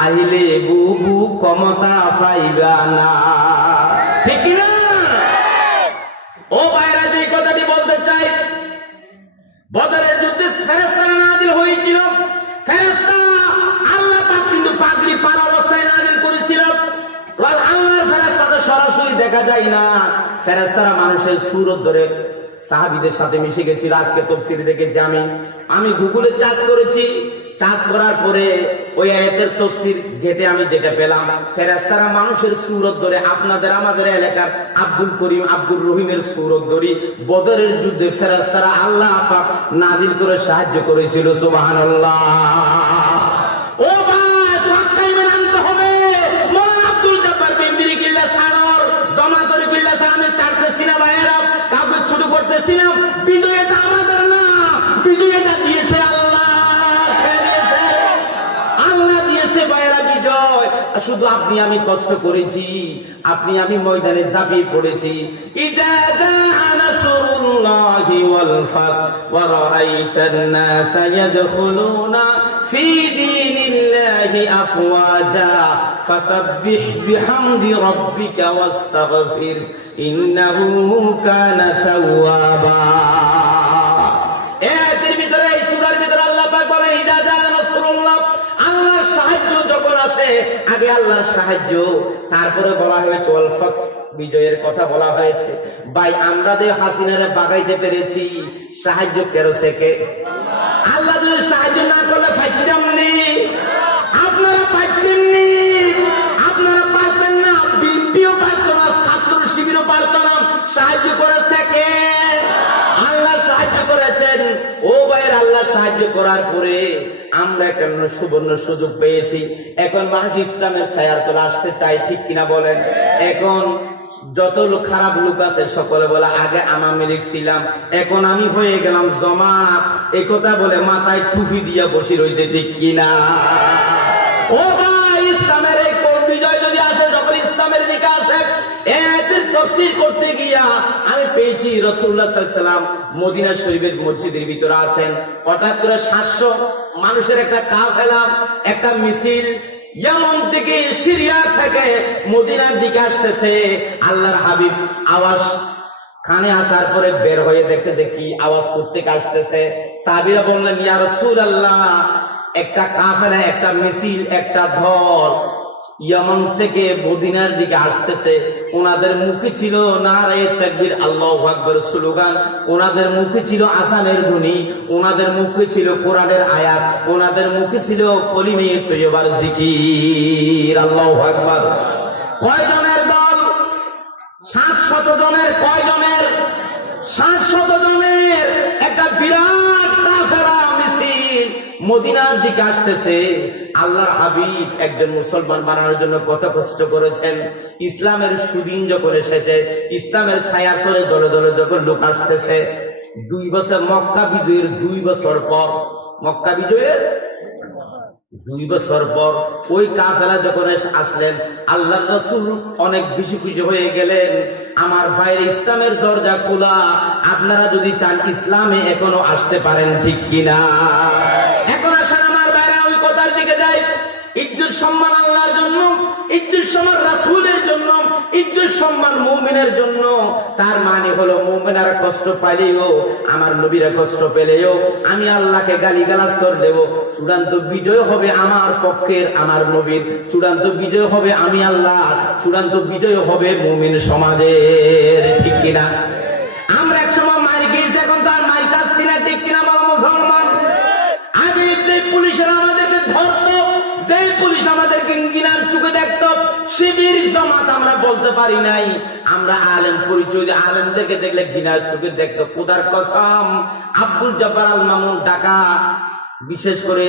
আইলে বুবু ক্ষমতা পাইবা না। ঠিক না? ও ভাইরা, যে কথাটি বলতে চাই, বদরের যুদ্ধে ফেরেশতারা নাযিল হয়েছিল। ফেরেশতা আল্লাহ পাক কিন্তু পাগড়ি পার অবস্থায় নাযিল করেছিল। আল্লাহর ফেরেশতা তো সরাসরি দেখা যায় না, ফেরেশতারা মানুষের সুরত ধরে সাহাবীদের সাথে মিশে গেছিল। আজকে তাফসীর দেখেছি আমি গুগলে চার্জ করেছি, চার্জ করার পরে ওই আয়াতের তাফসীর ঘেটে আমি যেটা পেলাম, ফেরেশতারা মানুষের সুরত ধরে আপনাদের আমাদের এলাকার আব্দুল করিম আব্দুর রহিমের সুরত ধরে বদরের যুদ্ধে ফেরেশতারা আল্লাহ পাক নাযিল করে সাহায্য করেছিল। সুবহানাল্লাহ। ও ভাই, ফাক্কাই মেনানতে হবে। মোলানা আব্দুল জব্বার বিন কিল্লা সানর জমা করে কিল্লা সামনে চাটতেছি না ভাইয়েরা, কাউকে ছোট করতেছি না। বিজয়টা আমাদের না, বিজয়টা দিয়েছে আল্লাহ, আল্লাহ দিয়েছে ভাইয়েরা বিজয়। শুধু আপনি আমি কষ্ট করেছি, আপনি আমি ময়দানে ঝাঁপিয়ে পড়েছি। ইযা জাআ নাসরুল্লাহি ওয়াল ফাত ওয়া রাআইতান নাসা ইয়াদখুলুনা ফি দীনিল্লাহি আফওয়াজা ফাসাব্বিহ বিহামদি রাব্বিকা ওয়াস্তাগফির ইন্নাহু কানা তাওয়াবা। এর ভিতরে, এই সূরার ভিতরে আল্লাহ পাক বলেন ইযা জাআ নাসরুল্লাহ, আল্লাহর সাহায্য যখন আসে, আগে আল্লাহর সাহায্য, তারপরে বলা হয়েছে ওয়াল ফাত, বিজয়ের কথা বলা হয়েছে। ভাই, আমরা যে হাসিনারে বাগাইতে পেরেছি, সাহায্য কেরোসে কে? আল্লাহ যদি সাহায্য না করলে ফাইতাম নি, আপনারা পাইতেন নি, আপনারা পারতেন না, বিএনপিও পারত না, ছাত্র শিবিরও পারত না। সাহায্য করেছে কে? আল্লাহ সাহায্য করেছেন। ও ভাইয়ের, আল্লাহ সাহায্য করার পরে আমরা একটা সুবর্ণ সুযোগ পেয়েছি। এখন মানুষ ইসলামের ছায়ার তলে আসতে চায়, ঠিক কিনা বলেন? এখন যত খারাপ লোক আছে সকলে বলে আগে আওয়ামী লীগ ছিলাম, এখন আমি হয়ে গেলাম জামাত, এই কথা বলে মাথায় টুপি দিয়া বসে রয়েছে, ঠিক কিনা? ও ভাই, ইসলামের এই বিজয় যদি আসে, সকল ইসলামের দিকে আসে, এদের তাফসীর করতে গিয়া আমি পেয়েছি রাসূলুল্লাহ সাল্লাল্লাহু আলাইহি ওয়াসাল্লাম মদিনা শরীফের মসজিদের ভিতরে আছেন। হঠাৎ করে 700 মানুষের একটা কাফেলা, একটা মিছিল ইয়ামান থেকে, সিরিয়া থেকে মদিনার দিকে আসতেছে। আল্লাহর হাবিব আওয়াজ কানে আসার পরে বের হয়ে দেখতেছে কি আওয়াজ করতে আসতেছে। সাহাবীরা বললেন, ইয়া রাসূলুল্লাহ, একটা কাফেলা, একটা মিছিল, একটা দল ইয়ামান থেকে মদিনার দিকে আসতেছে। ওনাদের মুখে ছিল নারায়ে তাকবীর, আল্লাহু আকবার স্লোগান, ওনাদের মুখে ছিল আযানের ধ্বনি, ওনাদের মুখে ছিল কোরআনের আয়াত, ওনাদের মুখে ছিল কলিমে তৈয়বার জিকির। আল্লাহু আকবার। কয়জনের দল? 700 জনের। কয়জনের? 700 জনের একটা বিরাট কাফেলা মিছিল মদিনার দিকে আসতেছে। আল্লাহর হাবিব একজন মুসলমান বানানোর জন্য কত কষ্ট করেছেন। ইসলামের সুদিন যখন এসেছে, ইসলামের ছায়ার তলে দলে দলে যখন লোক আসতেছে, 2 বছর মক্কা বিজয়ের 2 বছর পর, মক্কা বিজয়ের 2 বছর পর ওই কাফেলা যখন আসলেন, আল্লাহর রাসূল অনেক বেশি খুশি হয়ে গেলেন। আমার ভাইয়ের, ইসলামের দরজা খোলা, আপনারা যদি চান ইসলামে এখনো আসতে পারেন, ঠিক কিনা? এখন আসেন আমার ভাইরা, ওই কথার দিকে যাই। ইজ্জত সম্মান আল্লাহর জন্য, ইজ্জত সম্মান রাসূলের জন্য, ইজ্জত সম্মান মুমিনের জন্য। তার মানে হলো মুমিনারা কষ্ট পাইলেও, আমার নবীরা কষ্ট পেলেও, আমি আল্লাহকে গালিগালাজ করলেও চূড়ান্ত বিজয় হবে আমার পক্ষের, আমার নবীর। চূড়ান্ত বিজয় হবে আমি আল্লাহ, চূড়ান্ত বিজয় হবে মুমিন সমাজের। ঠিক কিনা? আমরা এক সময় মার গিয়েছি, এখন তার মার কাছে না। ঠিক কিনা বল মুসলমান? আগে যে পুলিশেরা আমাদেরকে ধরতো, যে পুলিশ আমাদেরকে ঘৃণার চোখে দেখতো, শিবির জামাত আমরা বলতে পারি নাই। আমরা আলেম পরিচয়, আলেমদেরকে দেখলে ঘৃণার চোখে দেখতো। খোদার কসম, আব্দুল জব্বার আল মামুন ঢাকা, বিশেষ করে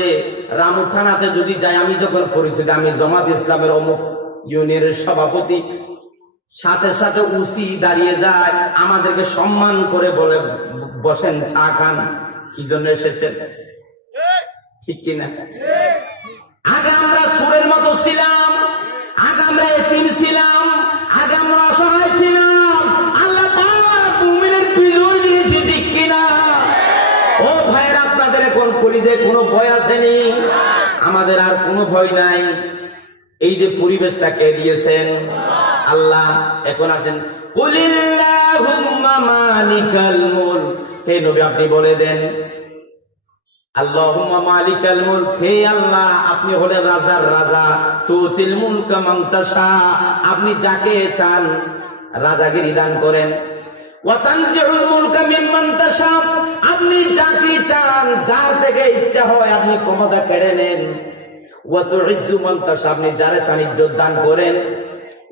রামু থানাতে যদি যাই, আমি যখন পরিচয়, আমি জামাত ইসলামের অমুক ইউনিয়নের সভাপতি, সাথে সাথে উসি দাঁড়িয়ে যায়, আমাদেরকে সম্মান করে বলে, বসেন, চা খান। কি জন্য এসেছেন? ঠিক কিনা? আগে আমরা সুরের মতো ছিলাম, আগে আমরা এতিম ছিলাম, আগে আমরা অসহায় ছিলাম। আল্লাহ পাক মুমিনের বিজয় দিয়েছে। ঠিক কিনা? ও ভাইয়েরা, আপনাদের এখন কলিজে কোনো ভয় আসেনি? আমাদের আর কোনো ভয় নাই। এই যে পরিবেশটা কে দিয়েছেন? আল্লাহ। এখন আসেন, কুলিল্লাহুম্মা মালিকাল মুলক। হে নবী, আপনি বলে দেন, আল্লাহুম্মা মালিকাল মুলক, হে আল্লাহ, আপনি হলেন রাজার রাজা। তুতিল মুলকা মান তাশা, আপনি যাকে চান রাজাগিরি দান করেন। ওয়া তানজিউল মুলকা মিম্মান তাশা, আপনি যাকে চান, যার থেকে ইচ্ছা হয় আপনি ক্ষমতা কেড়ে নেন। ওয়া তুইজ্জু মান তাশা, আপনি যারে চান ইজ্জত দান করেন।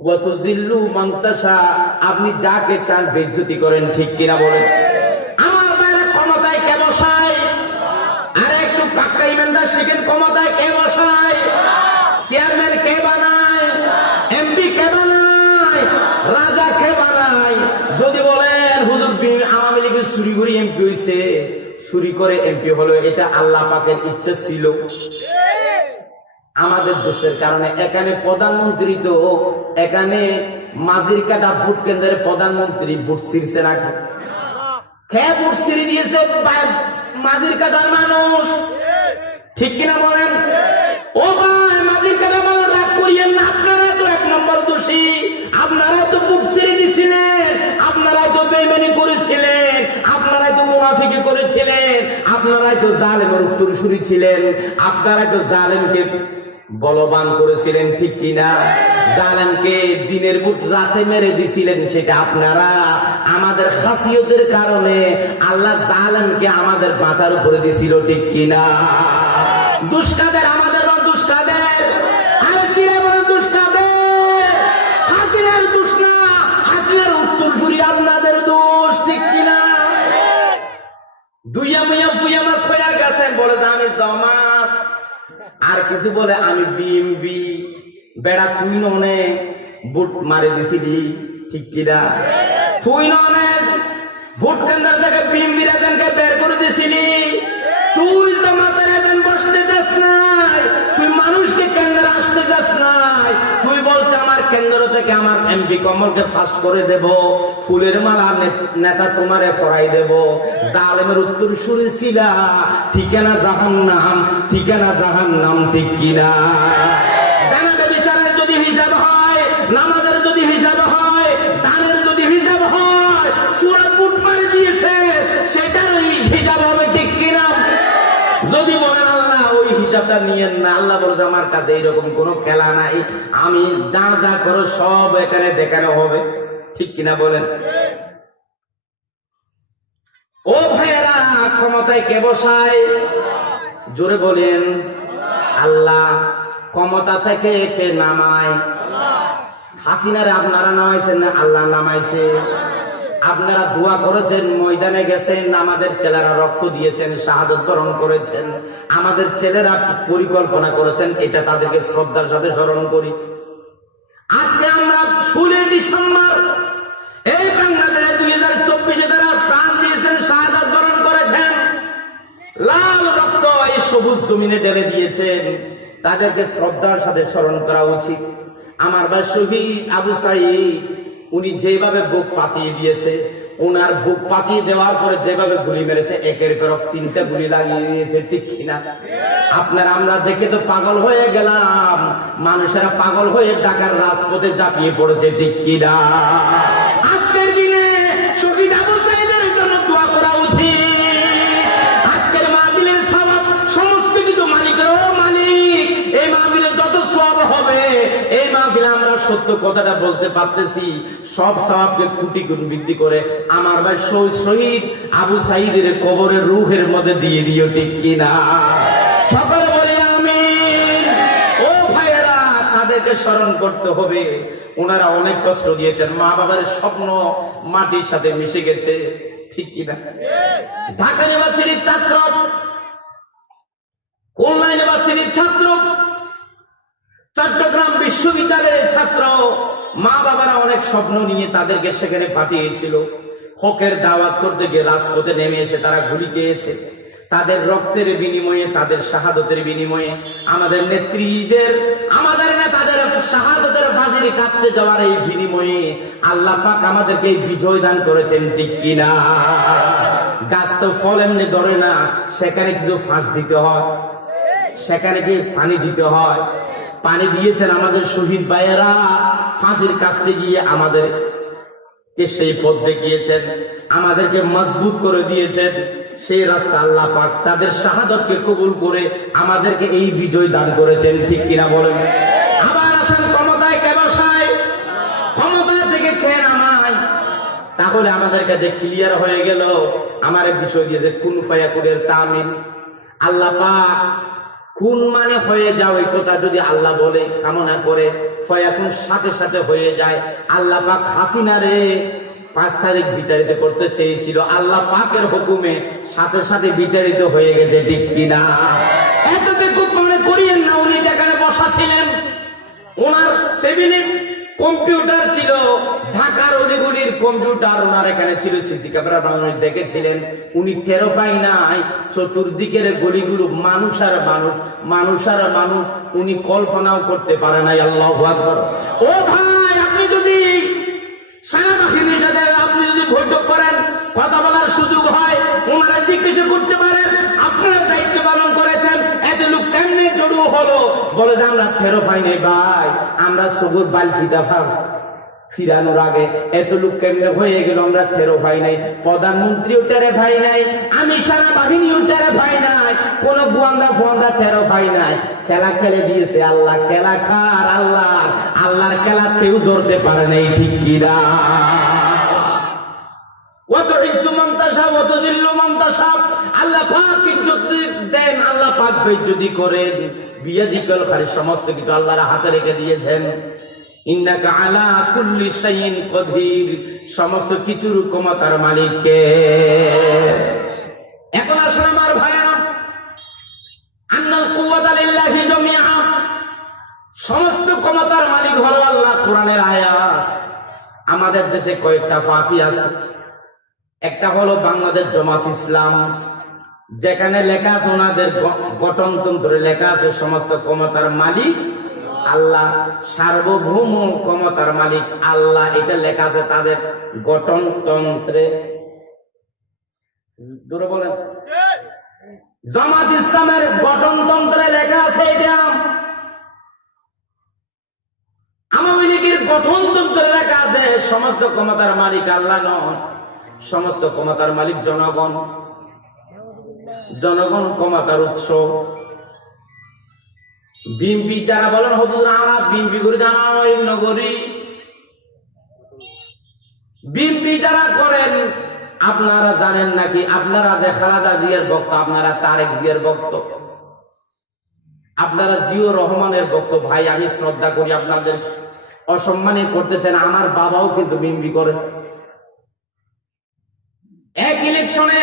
ওয়া তুযিল্লু মান তাশা, আপনি যাকে চান বেইজ্জতি করেন। ঠিক কিনা বলেন? আমার বাইরে ক্ষমতায় কে বসায়? আরে একটু পাক্কা ইমানদার শিখেন। ক্ষমতায় কে বসায়? চেয়ারম্যান কে বানায়? এমপি কে বানায়? রাজা কে বানায়? যদি বলেন হুজুর আওয়ামী লীগের চুরি করে এমপি হয়েছে, চুরি করে এমপি হলো, এটা আল্লাহ পাকের ইচ্ছা ছিল, আমাদের দোষের কারণে। এখানে প্রধানমন্ত্রী তো, এখানে মাঝির কাটা ভোট কেন্দ্রের প্রধানমন্ত্রী ভোট ছিঁড়ছে নাকি? খেয়ে ভোট ছিঁড়ে দিয়েছে মাঝির কাটার মানুষ। ঠিক কিনা বলেন? ও ভাই, মাঝির কাটা মানুষ রাগ করিয়েন না, আপনারা তো এক নম্বর দোষী। আপনারা তো ভোট ছিঁড়ে দিয়েছিলেন, আপনারাই তো বেইমানি করেছিলেন, আপনারাই তো মুনাফিকি করেছিলেন, আপনারাই তো জালেমের উত্তরসূরি ছিলেন, আপনারাই তো জালেমকে বলবান করেছিলেন। ঠিক কিনা? জালেমকে দিনের বুট রাতে মেরে দিছিলেন, সেটা আপনারা। আমাদের খাসিয়তের কারণে আল্লাহ জালেমকে আমাদের মাথার উপরে দিছিল। ঠিক কিনা? দুষ্কাদের আমাদের বা দুষ্কাদের, আরে চিরে বলে দুষ্কাদের, হাসিনার দোষ না, হাসিনার উত্তরসূরি আপনাদের দোষ। ঠিক কিনা? দুইয়া মুইয়া ফুইয়া মাছ হয়ে গেছেন, বলে যে আমি জামাত, আর কিছু বলে আমি বিএমপি। বেড়া, তুই ননে ভোট মারে দিছিলি। ঠিক কিনা? তুই ননে ভোট কেন্দ্র থেকে বিএমপির এজেন্টকে বের করে দিছিলি। তুই জামাতের এজেন্ট বসতে যাস নাই, তুই মানুষকে কেন্দ্রে আসতে যাস নাই। তুই বলছে আমার কেন্দ্র থেকে আমার এমপি কমলকে ফার্স্ট করে দেব, ফুলের মালা নেতা তোমারে ফরাই দেব। জালেমের উত্তর শুনেছিলা, ঠিকানা জাহান্নাম, ঠিকানা জাহান্নাম। ঠিক কিনা? জানাবে বিচারের যদি হিসাব হয়, নামাজের যদি হিসাব হয়, দানের যদি হিসাব হয়, সূরা বুট মারি দিয়েছে, সেটার হিসাব হবে। ঠিক কিনা? যদি বলেন আল্লাহ ওই হিসাবটা নিয়েন না, আল্লাহ বলছে আমার কাছে এইরকম কোন খেলা নাই, আমি যা যা করো সব এখানে দেখানো হবে। ঠিক কিনা বলেন? ও ভাইয়েরা, ক্ষমতায় কে বসায়? জোরে বলেন। আল্লাহ। ক্ষমতা থেকে কে নামায়? হাসিনারে আপনারা নামাইছেন না, আল্লাহ নামাইছে। আপনারা দোয়া করেছেন, ময়দানে গেছেন, আমাদের ছেলেরা রক্ত দিয়েছেন, শাহাদত বরণ করেছেন, আমাদের ছেলেরা পরিকল্পনা করেছেন, এটা তাদেরকে শ্রদ্ধার সাথে স্মরণ করি। আজকে আমরা 16 ডিসেম্বর এই বাংলাদেশে 2024 তারা প্রাণ দিয়েছেন, শাহাদত বরণ করেছেন, লাল রক্ত এই সবুজ জমিনে ঢেলে দিয়েছেন, তাদেরকে শ্রদ্ধার সাথে স্মরণ করা উচিত। আমার ভাই শহীদ আবু সাঈদ, উনি যেভাবে বুক পাতিয়ে দিয়েছে, ওনার বুক পাতিয়ে দেওয়ার পরে যেভাবে গুলি মেরেছে, একের পর 3টা গুলি লাগিয়ে দিয়েছে, ঠিক কিনা? আপনার আমরা দেখে তো পাগল হয়ে গেলাম, মানুষেরা পাগল হয়ে ঢাকার রাজপথে ঝাঁপিয়ে পড়েছে, ঠিক কিনা? আজকের দিনে শহীদ আবু সাঈদের জন্য দোয়া করা উচিত। আজকের মাহফিলের সওয়াব সমস্ত কিছু মালিকের মালিক। এই মাহফিলে যত সওয়াব হবে, এই মাহফিলে আমরা সত্য কথাটা বলতে পারতেছি, সব সওয়াবকে কোটি গুণ বৃদ্ধি করে আমার ভাই শহীদ আবু সাঈদের কবরের রূহের মধ্যে দিয়ে দিও, ঠিক কিনা? সকলে বলে আমিন। ও ভাইয়েরা, তাদেরকে স্মরণ করতে হবে। ওনারা অনেক কষ্ট দিয়েছেন, মা বাবার স্বপ্ন মাটির সাথে মিশে গেছে, ঠিক কিনা? ঢাকা ইউনিভার্সিটির ছাত্র, খুলনা ইউনিভার্সিটির ছাত্র, চট্টগ্রাম বিশ্ববিদ্যালয়ের ছাত্র, মা বাবারা অনেক স্বপ্ন নিয়ে তাদেরকে সেখানে পাঠিয়েছিল। হকের দাওয়াত করতে গিয়ে রাজপথে নেমে এসে তারা গুলি খেয়েছে। তাদের রক্তের বিনিময়ে, তাদের শাহাদতের বিনিময়ে, আমাদের নেত্রীদের, আমাদের নেতাদের শাহাদতের ফাঁসির কাছে যাওয়ার এই বিনিময়ে আল্লাহ পাক আমাদেরকে বিজয় দান করেছেন, ঠিক কিনা? গাছ তো ফল এমনি ধরে না, সেখানে কিছু ফাঁস দিতে হয়, সেখানে কি পানি দিতে হয়। পানি দিয়েছেন আমাদের শহীদ ভাইয়েরা, ফাঁসির কাছে গিয়ে আমাদেরকে সেই পথ দেখিয়েছেন, আমাদেরকে মজবুত করে দিয়েছেন। সেই রাস্তা আল্লাহ পাক তাদের শাহাদতকে কবুল করে আমাদেরকে এই বিজয় দান করেছেন, ঠিক কিনা বলেন? আবার আসেন ক্ষমতায় কে বসায়? ক্ষমতায় থেকে কে নামায়? তাহলে আমাদের কাছে ক্লিয়ার হয়ে গেল আমার বিষয় দিয়ে যে কুন ফায়াকুনের তামিল। আল্লাহ পাক কুন মানে হয়ে যাও, এই কথা যদি আল্লাহ বলে, কামনা করে, ফায়াকুন সাথে সাথে হয়ে যায়। আল্লাহ পাক হাসিনারে 5 তারিখ বিতাড়িত করতে চেয়েছিল, আল্লাহ পাকের হুকুমে সাথে সাথে বিতাড়িত হয়ে গেছে, ঠিক কিনা? এতটুকু খুব মনে করিয়েন না, উনি যেখানে বসা ছিলেন, ওনার টেবিলে কম্পিউটার ছিল, ঢাকার অলিগুলির কম্পিউটার ওনার এখানে ছিল, সিসি ক্যামেরা দেখেছিলেন। উনি টেরো পাই নাই চতুর্দিকের গলিগুলো মানুষ আর মানুষ, মানুষ আর মানুষ, উনি কল্পনাও করতে পারে নাই। আল্লাহু আকবার। ও ভাই, আপনি যদি সেনাবাহিনীর সাথে আপনি যদি বৈঠক করেন, কথা বলার সুযোগ হয়, ওনারা জিজ্ঞেস করতে পারেন আপনারা দায়িত্ব পালন করেছেন, এত লোক কেমনে জড়ো হলো? বলে যে আমরা টেরো পাই নাই ভাই, আমরা সবুর বালফিটা ফিরানোর আগে এত লোক কেমনে হয়ে গেল, আমরা টেরো পাই নাই। প্রধানমন্ত্রীও টেরে পাই নাই, আমি সেনাবাহিনীও টেরে পাই নাই, কোন গোয়ান্দা ফোয়ান্দা টেরো পাই নাই। খেলা খেলে দিয়েছে আল্লাহ, খেলা কার? আল্লাহ। আল্লাহর খেলা কেউ ধরতে পারে নাই, ঠিক কিনা? আল্লাহ পাক ইজ্জত দেন, আল্লাহ পাক বেইজ্জতি করেন। বিয়াদিকাল খায়র, সমস্ত কিছু আল্লাহর হাতে রেখে দিয়েছেন। ইন্নাকা আলা কুল্লি শাইইন কদির, সমস্ত কিছুর ক্ষমতার মালিক কে? এখন আসুন আমার ভাইরা, আন্নাল কুওয়াতা লিল্লাহি জামিআ, সমস্ত ক্ষমতার মালিক হলো আল্লাহ। কোরআনের আয়াত। আমাদের দেশে কয়েকটা পার্টি আছে, একটা হলো বাংলাদেশ জামাত ইসলাম, যেখানে লেখা আছে ওনাদের গঠনতন্ত্রে লেখা আছে সমস্ত ক্ষমতার মালিক আল্লাহ, সার্বভৌম ক্ষমতার মালিক আল্লাহ, এটা লেখা আছে তাদের গঠনতন্ত্রে। দূরে বলেন, জামাত ইসলামের গঠনতন্ত্রে লেখা আছে এটা। আওয়ামী লীগের গঠনতন্ত্রে লেখা আছে সমস্ত ক্ষমতার মালিক আল্লাহ নন, সমস্ত ক্ষমতার মালিক জনগণ। জনগণ ক্ষমতার উৎস। বিএনপি যারা বলেন হুজুর আমরা বিএনপি করে জানা করি, বিএনপি যারা করেন আপনারা জানেন নাকি? আপনারা যে খালেদা জিয়ার ভক্ত, আপনারা তারেক জিয়ার ভক্ত, আপনারা জিয়র রহমানের ভক্ত। ভাই আমি শ্রদ্ধা করি, আপনাদের অসম্মানই করতেছেন। আমার বাবাও কিন্তু বিএনপি করেন। এক ইলেকশনে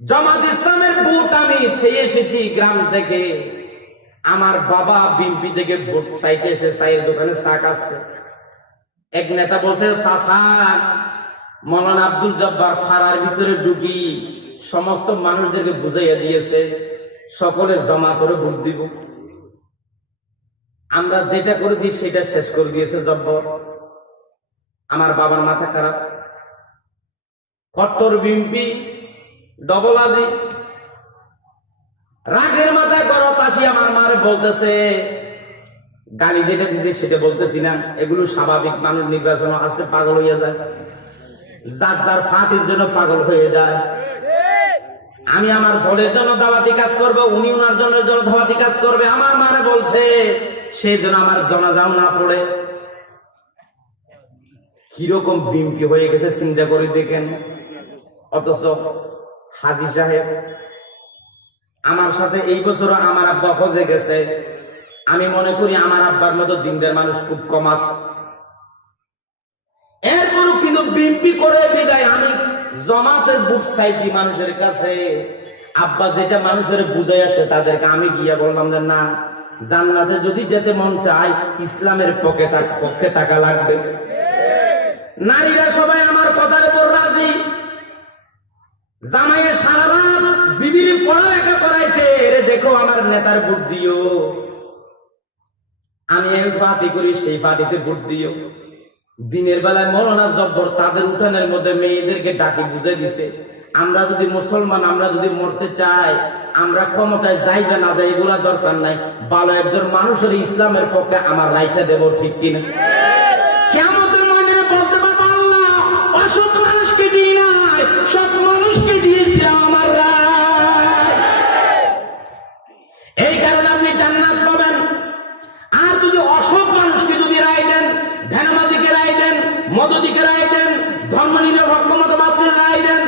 জামাত ইসলামের ভোট আমি চেয়ে এসেছি গ্রাম থেকে। আমার বাবা বিএনপি থেকে ভোট চাইতে এসে চায়ের দোকানে চা খাচ্ছে। এক নেতা বলছে, চাচা মৌলানা আব্দুল জব্বার ফারার ভিতরে ঢুকি সমস্ত মানুষদেরকে বুঝাইয়া দিয়েছে সকলে জমা করে ভোট দিব। আমরা যেটা করেছি সেটা শেষ করে দিয়েছে জব্বর। আমার বাবার মাথা খারাপ, কট্টর বিএনপি ডবলাদি রাগের মাথায় গরত আসি আমার মারে বলতেছে, গালি যেটা দিছে সেটা বলতেছি না, এগুলো স্বাভাবিক, মানুষ নির্বাচন আসতে পাগল হয়ে যায়, যার যার ফাঁকির জন্য পাগল হয়ে যায়। আমি আমার দলের জন্য দাওয়াতি কাজ করব, উনি ওনার জন্য দাওয়াতি কাজ করবে। আমার মারে বলছে সেই জন্য আমার জানাজাও না পড়ে। কিরকম বিএনপি হয়ে গেছে চিন্তা করে দেখেন। অথচ হাজী সাহেব আমার সাথে এই বছর আমার আব্বা হজে গেছে। আমি মনে করি আমার আব্বার মতো দিনদের মানুষ খুব কম আছে। এরপরও কিন্তু বিএনপি করে বিদায় আমি জমাতের বুট চাইছি মানুষের কাছে। আব্বা যেটা মানুষের বুঝাই আসছে তাদেরকে আমি গিয়া বললাম যে না, জান্নাতে যদি যেতে মন চায় ইসলামের পক্ষে থাকা লাগবে। নারীরা সবাই আমার কথার উপর রাজি। জামাইয়ে সারা রাত বিবির পড়ালেখা করাইছে, এরে দেখো আমার নেতার ভোট দিও। আমি এই পার্টি করি, সেই পার্টিতে ভোট দিও। দিনের বেলায় মৌলানা জব্বর তাদের উঠানের মধ্যে মেয়েদেরকে ডাকি বুঝে দিছে, আমরা যদি মুসলমান, আমরা যদি মরতে চাই, আমরা ক্ষমতায় যাইবে না যাই এগুলা দরকার নাই, ভালো একজন মানুষের ইসলামের পক্ষে আমার রাইটা দেব, ঠিক কিনা? কিয়ামতের ময়দানে বলতে পারবো আল্লাহ অসৎ মানুষকে দিই নাই, সৎ মানুষকে দিয়েছিলাম আমার রায়। এই কারণে আপনি জান্নাত পাবেন। আর যদি অসৎ মানুষকে যদি রায় দেন, ভেনামাজিকে রায় দেন, মদদিকে রায় দেন, ধর্ম নিরপেক্ষ মতবাদকে রায় দেন,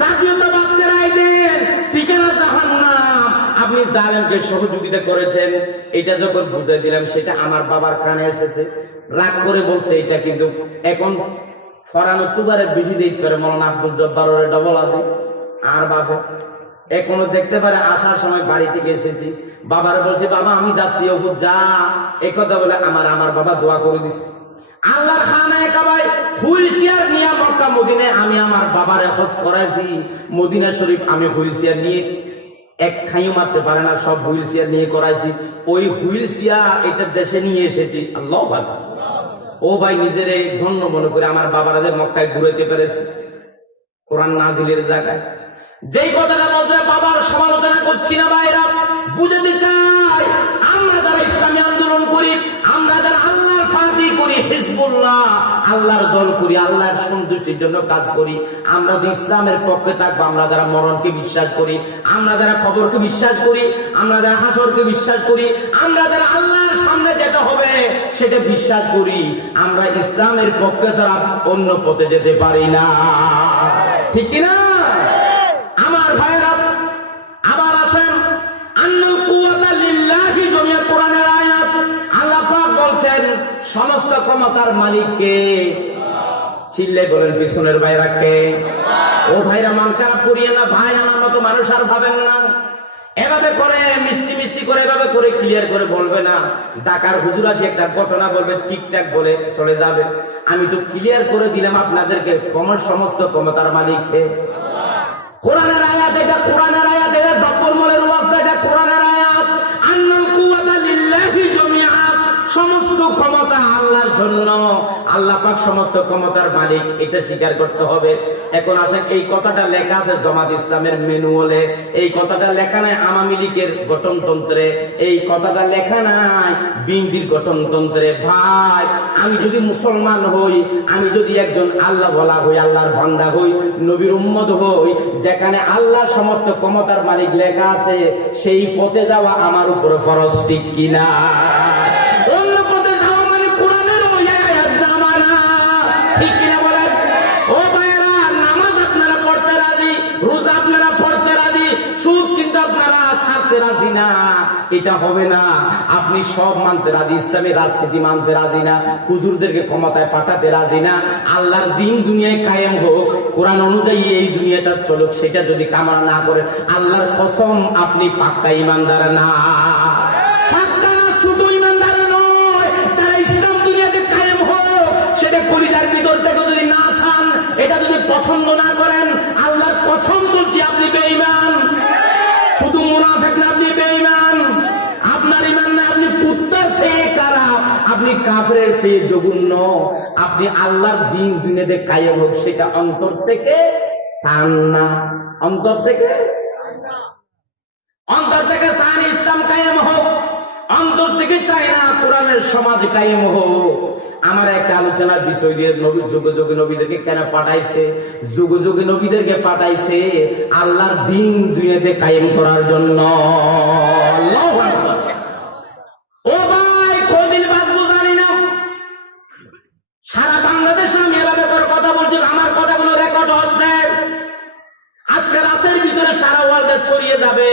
জাতীয়তাবাদকে রায় দেন, ঠিকানা জাহান্নাম। আপনি জালেমকে সহযোগিতা করেছেন। এটা যখন বুঝাই দিলাম সেটা আমার বাবার কানে এসেছে, রাগ করে বলছে এটা কিন্তু এখন ফরান অক্টোবরের বেশি দেখতে পারে মৌলানা আব্দুল জব্বারের ডবল আছে। আর বাবা এখনো দেখতে পারে, আসার সময় বাড়ি থেকে এসেছি, বাবারে বলছে বাবা আমি যাচ্ছি, ওহুদ যা। একথা বলে আমার বাবা দোয়া করে দিছে। আল্লাহর খানায় কাবায় হুইল চেয়ার নিয়ে মক্কা মদিনায় আমি আমার বাবারে হজ করাইছি। মদিনা শরীফ আমি হুইল চেয়ার নিয়ে এক খাইও মারতে পারে না, সব হুইল চেয়ার নিয়ে করাইছি। ওই হুইল চেয়ার এটা দেশে নিয়ে এসেছি। আল্লাহ ভাই, ও ভাই নিজের ধন্য মনে করে আমার বাবারা মক্কায় ঘুরাইতে পেরেছে কোরআন নাজিলের জায়গায়। যেই কথাটা বলতে বাবার সমালোচনা করছি না ভাইরা, বুঝাতে চাই আমরা যারা ইসলামী আন্দোলন করি, আমরা যারা আল্লাহর ফাঁকি করি, হিজবুল্লাহ আল্লাহর দল করি, আল্লাহর সন্তুষ্টির জন্য কাজ করি, আমরা তো ইসলামের পক্ষে থাকবো। আমরা যারা মরণকে বিশ্বাস করি, আমরা যারা কবরকে বিশ্বাস করি, আমরা যারা হাসরকে বিশ্বাস করি, আমরা যারা আল্লাহর সামনে যেতে হবে সেটা বিশ্বাস করি, আমরা ইসলামের পক্ষে ছাড়া অন্য পথে যেতে পারি না, ঠিক কিনা? আমার ভাইরা আবার আসেন, আন্নাল কুওয়াতা লিল্লাহি জমিয়া কোরআনের আয়াত। আল্লাহ পাক বলছেন সমস্ত ক্ষমতার মালিক কে? চিল্লে বলেন পিছনের ভাইরা কে? ও ভাইরা মন খারাপ করিয়ে না ভাই, আমার মতো মানুষ আর ভাবেন না। এভাবে করে মিষ্টি মিষ্টি করে এভাবে করে ক্লিয়ার করে বলবে না। ঢাকার হুজুর আসি একটা ঘটনা বলবে, ঠিকঠাক বলে চলে যাবে। আমি তো ক্লিয়ার করে দিলাম আপনাদেরকে সমস্ত ক্ষমতার মালিক কে? কোরআনের আয়াত, এটা কোরআনের আয়াত, এটা জব্বর মলের ওয়াজ, এটা কোরআনের আয়াত। আন্নাল কুওয়াতা লিল্লাহি জামিআ, সমস্ত ক্ষমতা আল্লাহর জন্য, আল্লাহ পাক সমস্ত ক্ষমতার মালিক, এটা স্বীকার করতে হবে। এখন আসেন, এই কথাটা লেখা আছে জামাত ইসলামের ম্যানুয়ালে, এই কথাটা লেখা নাই আওয়ামী লীগের গঠনতন্ত্রে, এই কথাটা লেখা নাই বিএনপির গঠনতন্ত্রে। ভাই আমি যদি মুসলমান হই, আমি যদি একজন আল্লাহ বলা হই, আল্লাহর বান্দা হই, নবীর উম্মত হই, যেখানে আল্লাহ সমস্ত ক্ষমতার মালিক লেখা আছে, সেই পথে যাওয়া আমার উপরে ফরজ, ঠিক কিনা? অন্য পথে যাওয়া মানে কোরআনের আয়াত জানা না, ঠিক কিনা বলেন? ও ভাইরা, নামাজ আপনারা পড়তে রাজি, রোজা আপনারা পড়তে রাজি, সুদ কিন্তু আপনারা ছাড়তে রাজি না। এটা হবে না। আপনি সব মানতে রাজি, ইসলামী রাজনীতি মানতে রাজি না, হুজুরদেরকে ক্ষমতায় পাঠাতে রাজি না। আল্লাহর দিন দুনিয়ায় কায়েম হোক, কোরআন অনুযায়ী এই দুনিয়াটা চলুক, সেটা যদি কামনা না করে, আল্লাহর কসম আপনি পাক্কা ইমানদার না। পাক্কা না, ছোট ইমানদার নয়। তারা ইসলাম দুনিয়াতে কায়েম হোক, সেটা কলিজার ভিতর থেকে যদি না চান, এটা যদি পছন্দ না করেন, আল্লাহর কসম বলছি আপনি বেঈমান। শুধু মুনাফিক না, আপনি বেঈমান। আপনার ইমান না, আপনি কুত্তার চেয়ে খারাপ, আপনি কাফেরের চেয়ে জঘন্য। আপনি আল্লাহর দিন দুনিয়াতে কায়েম হোক, সেটা অন্তর থেকে চান না, অন্তর থেকে চান ইসলাম কায়েম হোক, অন্তর থেকে চায় না কোরআনের সমাজ কায়েম হোক। আমার একটা আলোচনার বিষয় দিয়ে নবী যুগে যুগে নবীদেরকে কেন পাঠাইছে? যুগে যুগে নবীদেরকে পাঠাইছে আল্লাহর দ্বীন দুনিয়াতে কায়েম করার জন্য। আল্লাহু আকবার। ও ভাই, কদিন বাঁচবো জানি না। সারা বাংলাদেশে আমি এভাবে করে কথা বলছি, আমার কথাগুলো রেকর্ড হচ্ছে, আজকে রাতের ভিতরে সারা ওয়ার্ল্ডে ছড়িয়ে যাবে।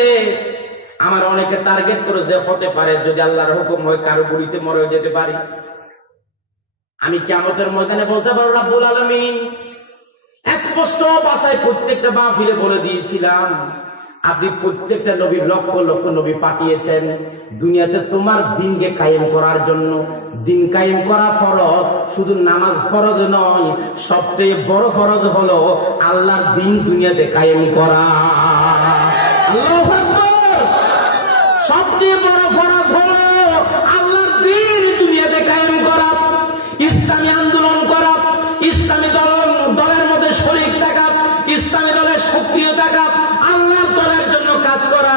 আমার অনেকে টার্গেট করে যে হতে পারে যদি আল্লাহর হুকুম হয় কারো গুলিতে মরে যেতে পারি। আমি কিয়ামতের ময়দানে বলতে পারবো রব্বুল আলামিন স্পষ্ট ভাষায় প্রত্যেকটা মাহফিলে বলে দিয়েছিলাম, আপনি প্রত্যেকটা নবী লক্ষ লক্ষ নবী পাঠিয়েছেন দুনিয়াতে তোমার দ্বীনকে কায়েম করার জন্য। দ্বীন কায়েম করা ফরজ, শুধু নামাজ ফরজ নয়, সবচেয়ে বড় ফরজ হলো আল্লাহর দ্বীন দুনিয়াতে কায়েম করা। আল্লাহু আকবার। সবচেয়ে বড় ফরজ হলো আল্লাহর দ্বীন দুনিয়াতে কায়েম করা, ইসলামী আন্দোলন করা, ইসলামী দলের মধ্যে শরীক থাকা, ইসলামী দলের সক্রিয় থাকা, আল্লাহর দলের জন্য কাজ করা,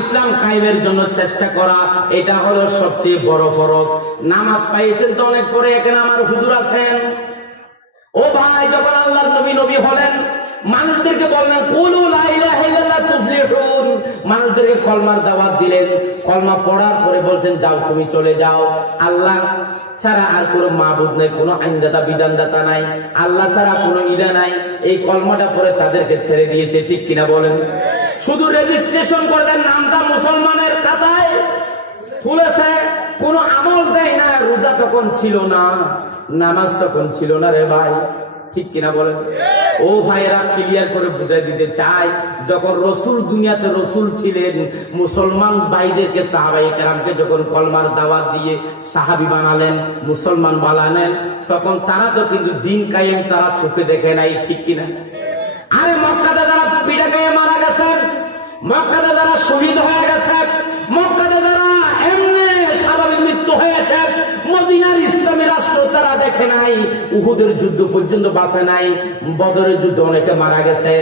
ইসলাম কায়েমের জন্য চেষ্টা করা, এটা হলো সবচেয়ে বড় ফরজ। নামাজ পাইয়েছেন তো অনেক পরে, এখানে আমার হুজুর আছেন। ও ভাই, যখন আল্লাহর নবী হলেন মানুষদেরকে বললেন কুলু লা ইলাহা ইল্লাল্লাহ তুফলিহুন, মানুষদেরকে কলমার দাওয়াত দিলেন। কলমা পড়ার পরে বলছেন যাও তুমি চলে যাও, আল্লাহ ছাড়া আর কোনো মাবুদ নাই, কোনো আইনদাতা বিধানদাতা নাই, আল্লাহ ছাড়া কোনো ইলা নাই। এই কলমাটা পরে তাদেরকে ছেড়ে দিয়েছে, ঠিক কিনা বলেন? শুধু রেজিস্ট্রেশন করে দেন, নামটা মুসলমানের খাতায় তুলেছে, কোনো আমল দেয় না। রোজা তখন ছিল না, নামাজ তখন ছিল না রে ভাই, ঠিক কিনা বলেন? ও ভাইরা, ক্লিয়ার করে বুঝাই দিতে চাই, যখন রসুল দুনিয়াতে রসুল ছিলেন, মুসলমান ভাইদেরকে সাহাবায়ে কেরামকে যখন কলমার দাওয়াত দিয়ে সাহাবী বানালেন, মুসলমান বানালেন, তখন তারা তো কিন্তু দ্বীন কায়েম তারা চোখে দেখে নাই, ঠিক কিনা? আরে মক্কাতে যারা পিঠা খেয়ে মারা গেছেন, মক্কাতে যারা শহীদ হয়ে গেছেন, মক্কাতে যারা এমনি স্বাভাবিক মৃত্যু হয়েছে, মদিনার ইসলামী রাষ্ট্র তারা দেখে নাই, উহুদের যুদ্ধ পর্যন্ত বাঁচে নাই, বদরের যুদ্ধে অনেকে মারা গেছে,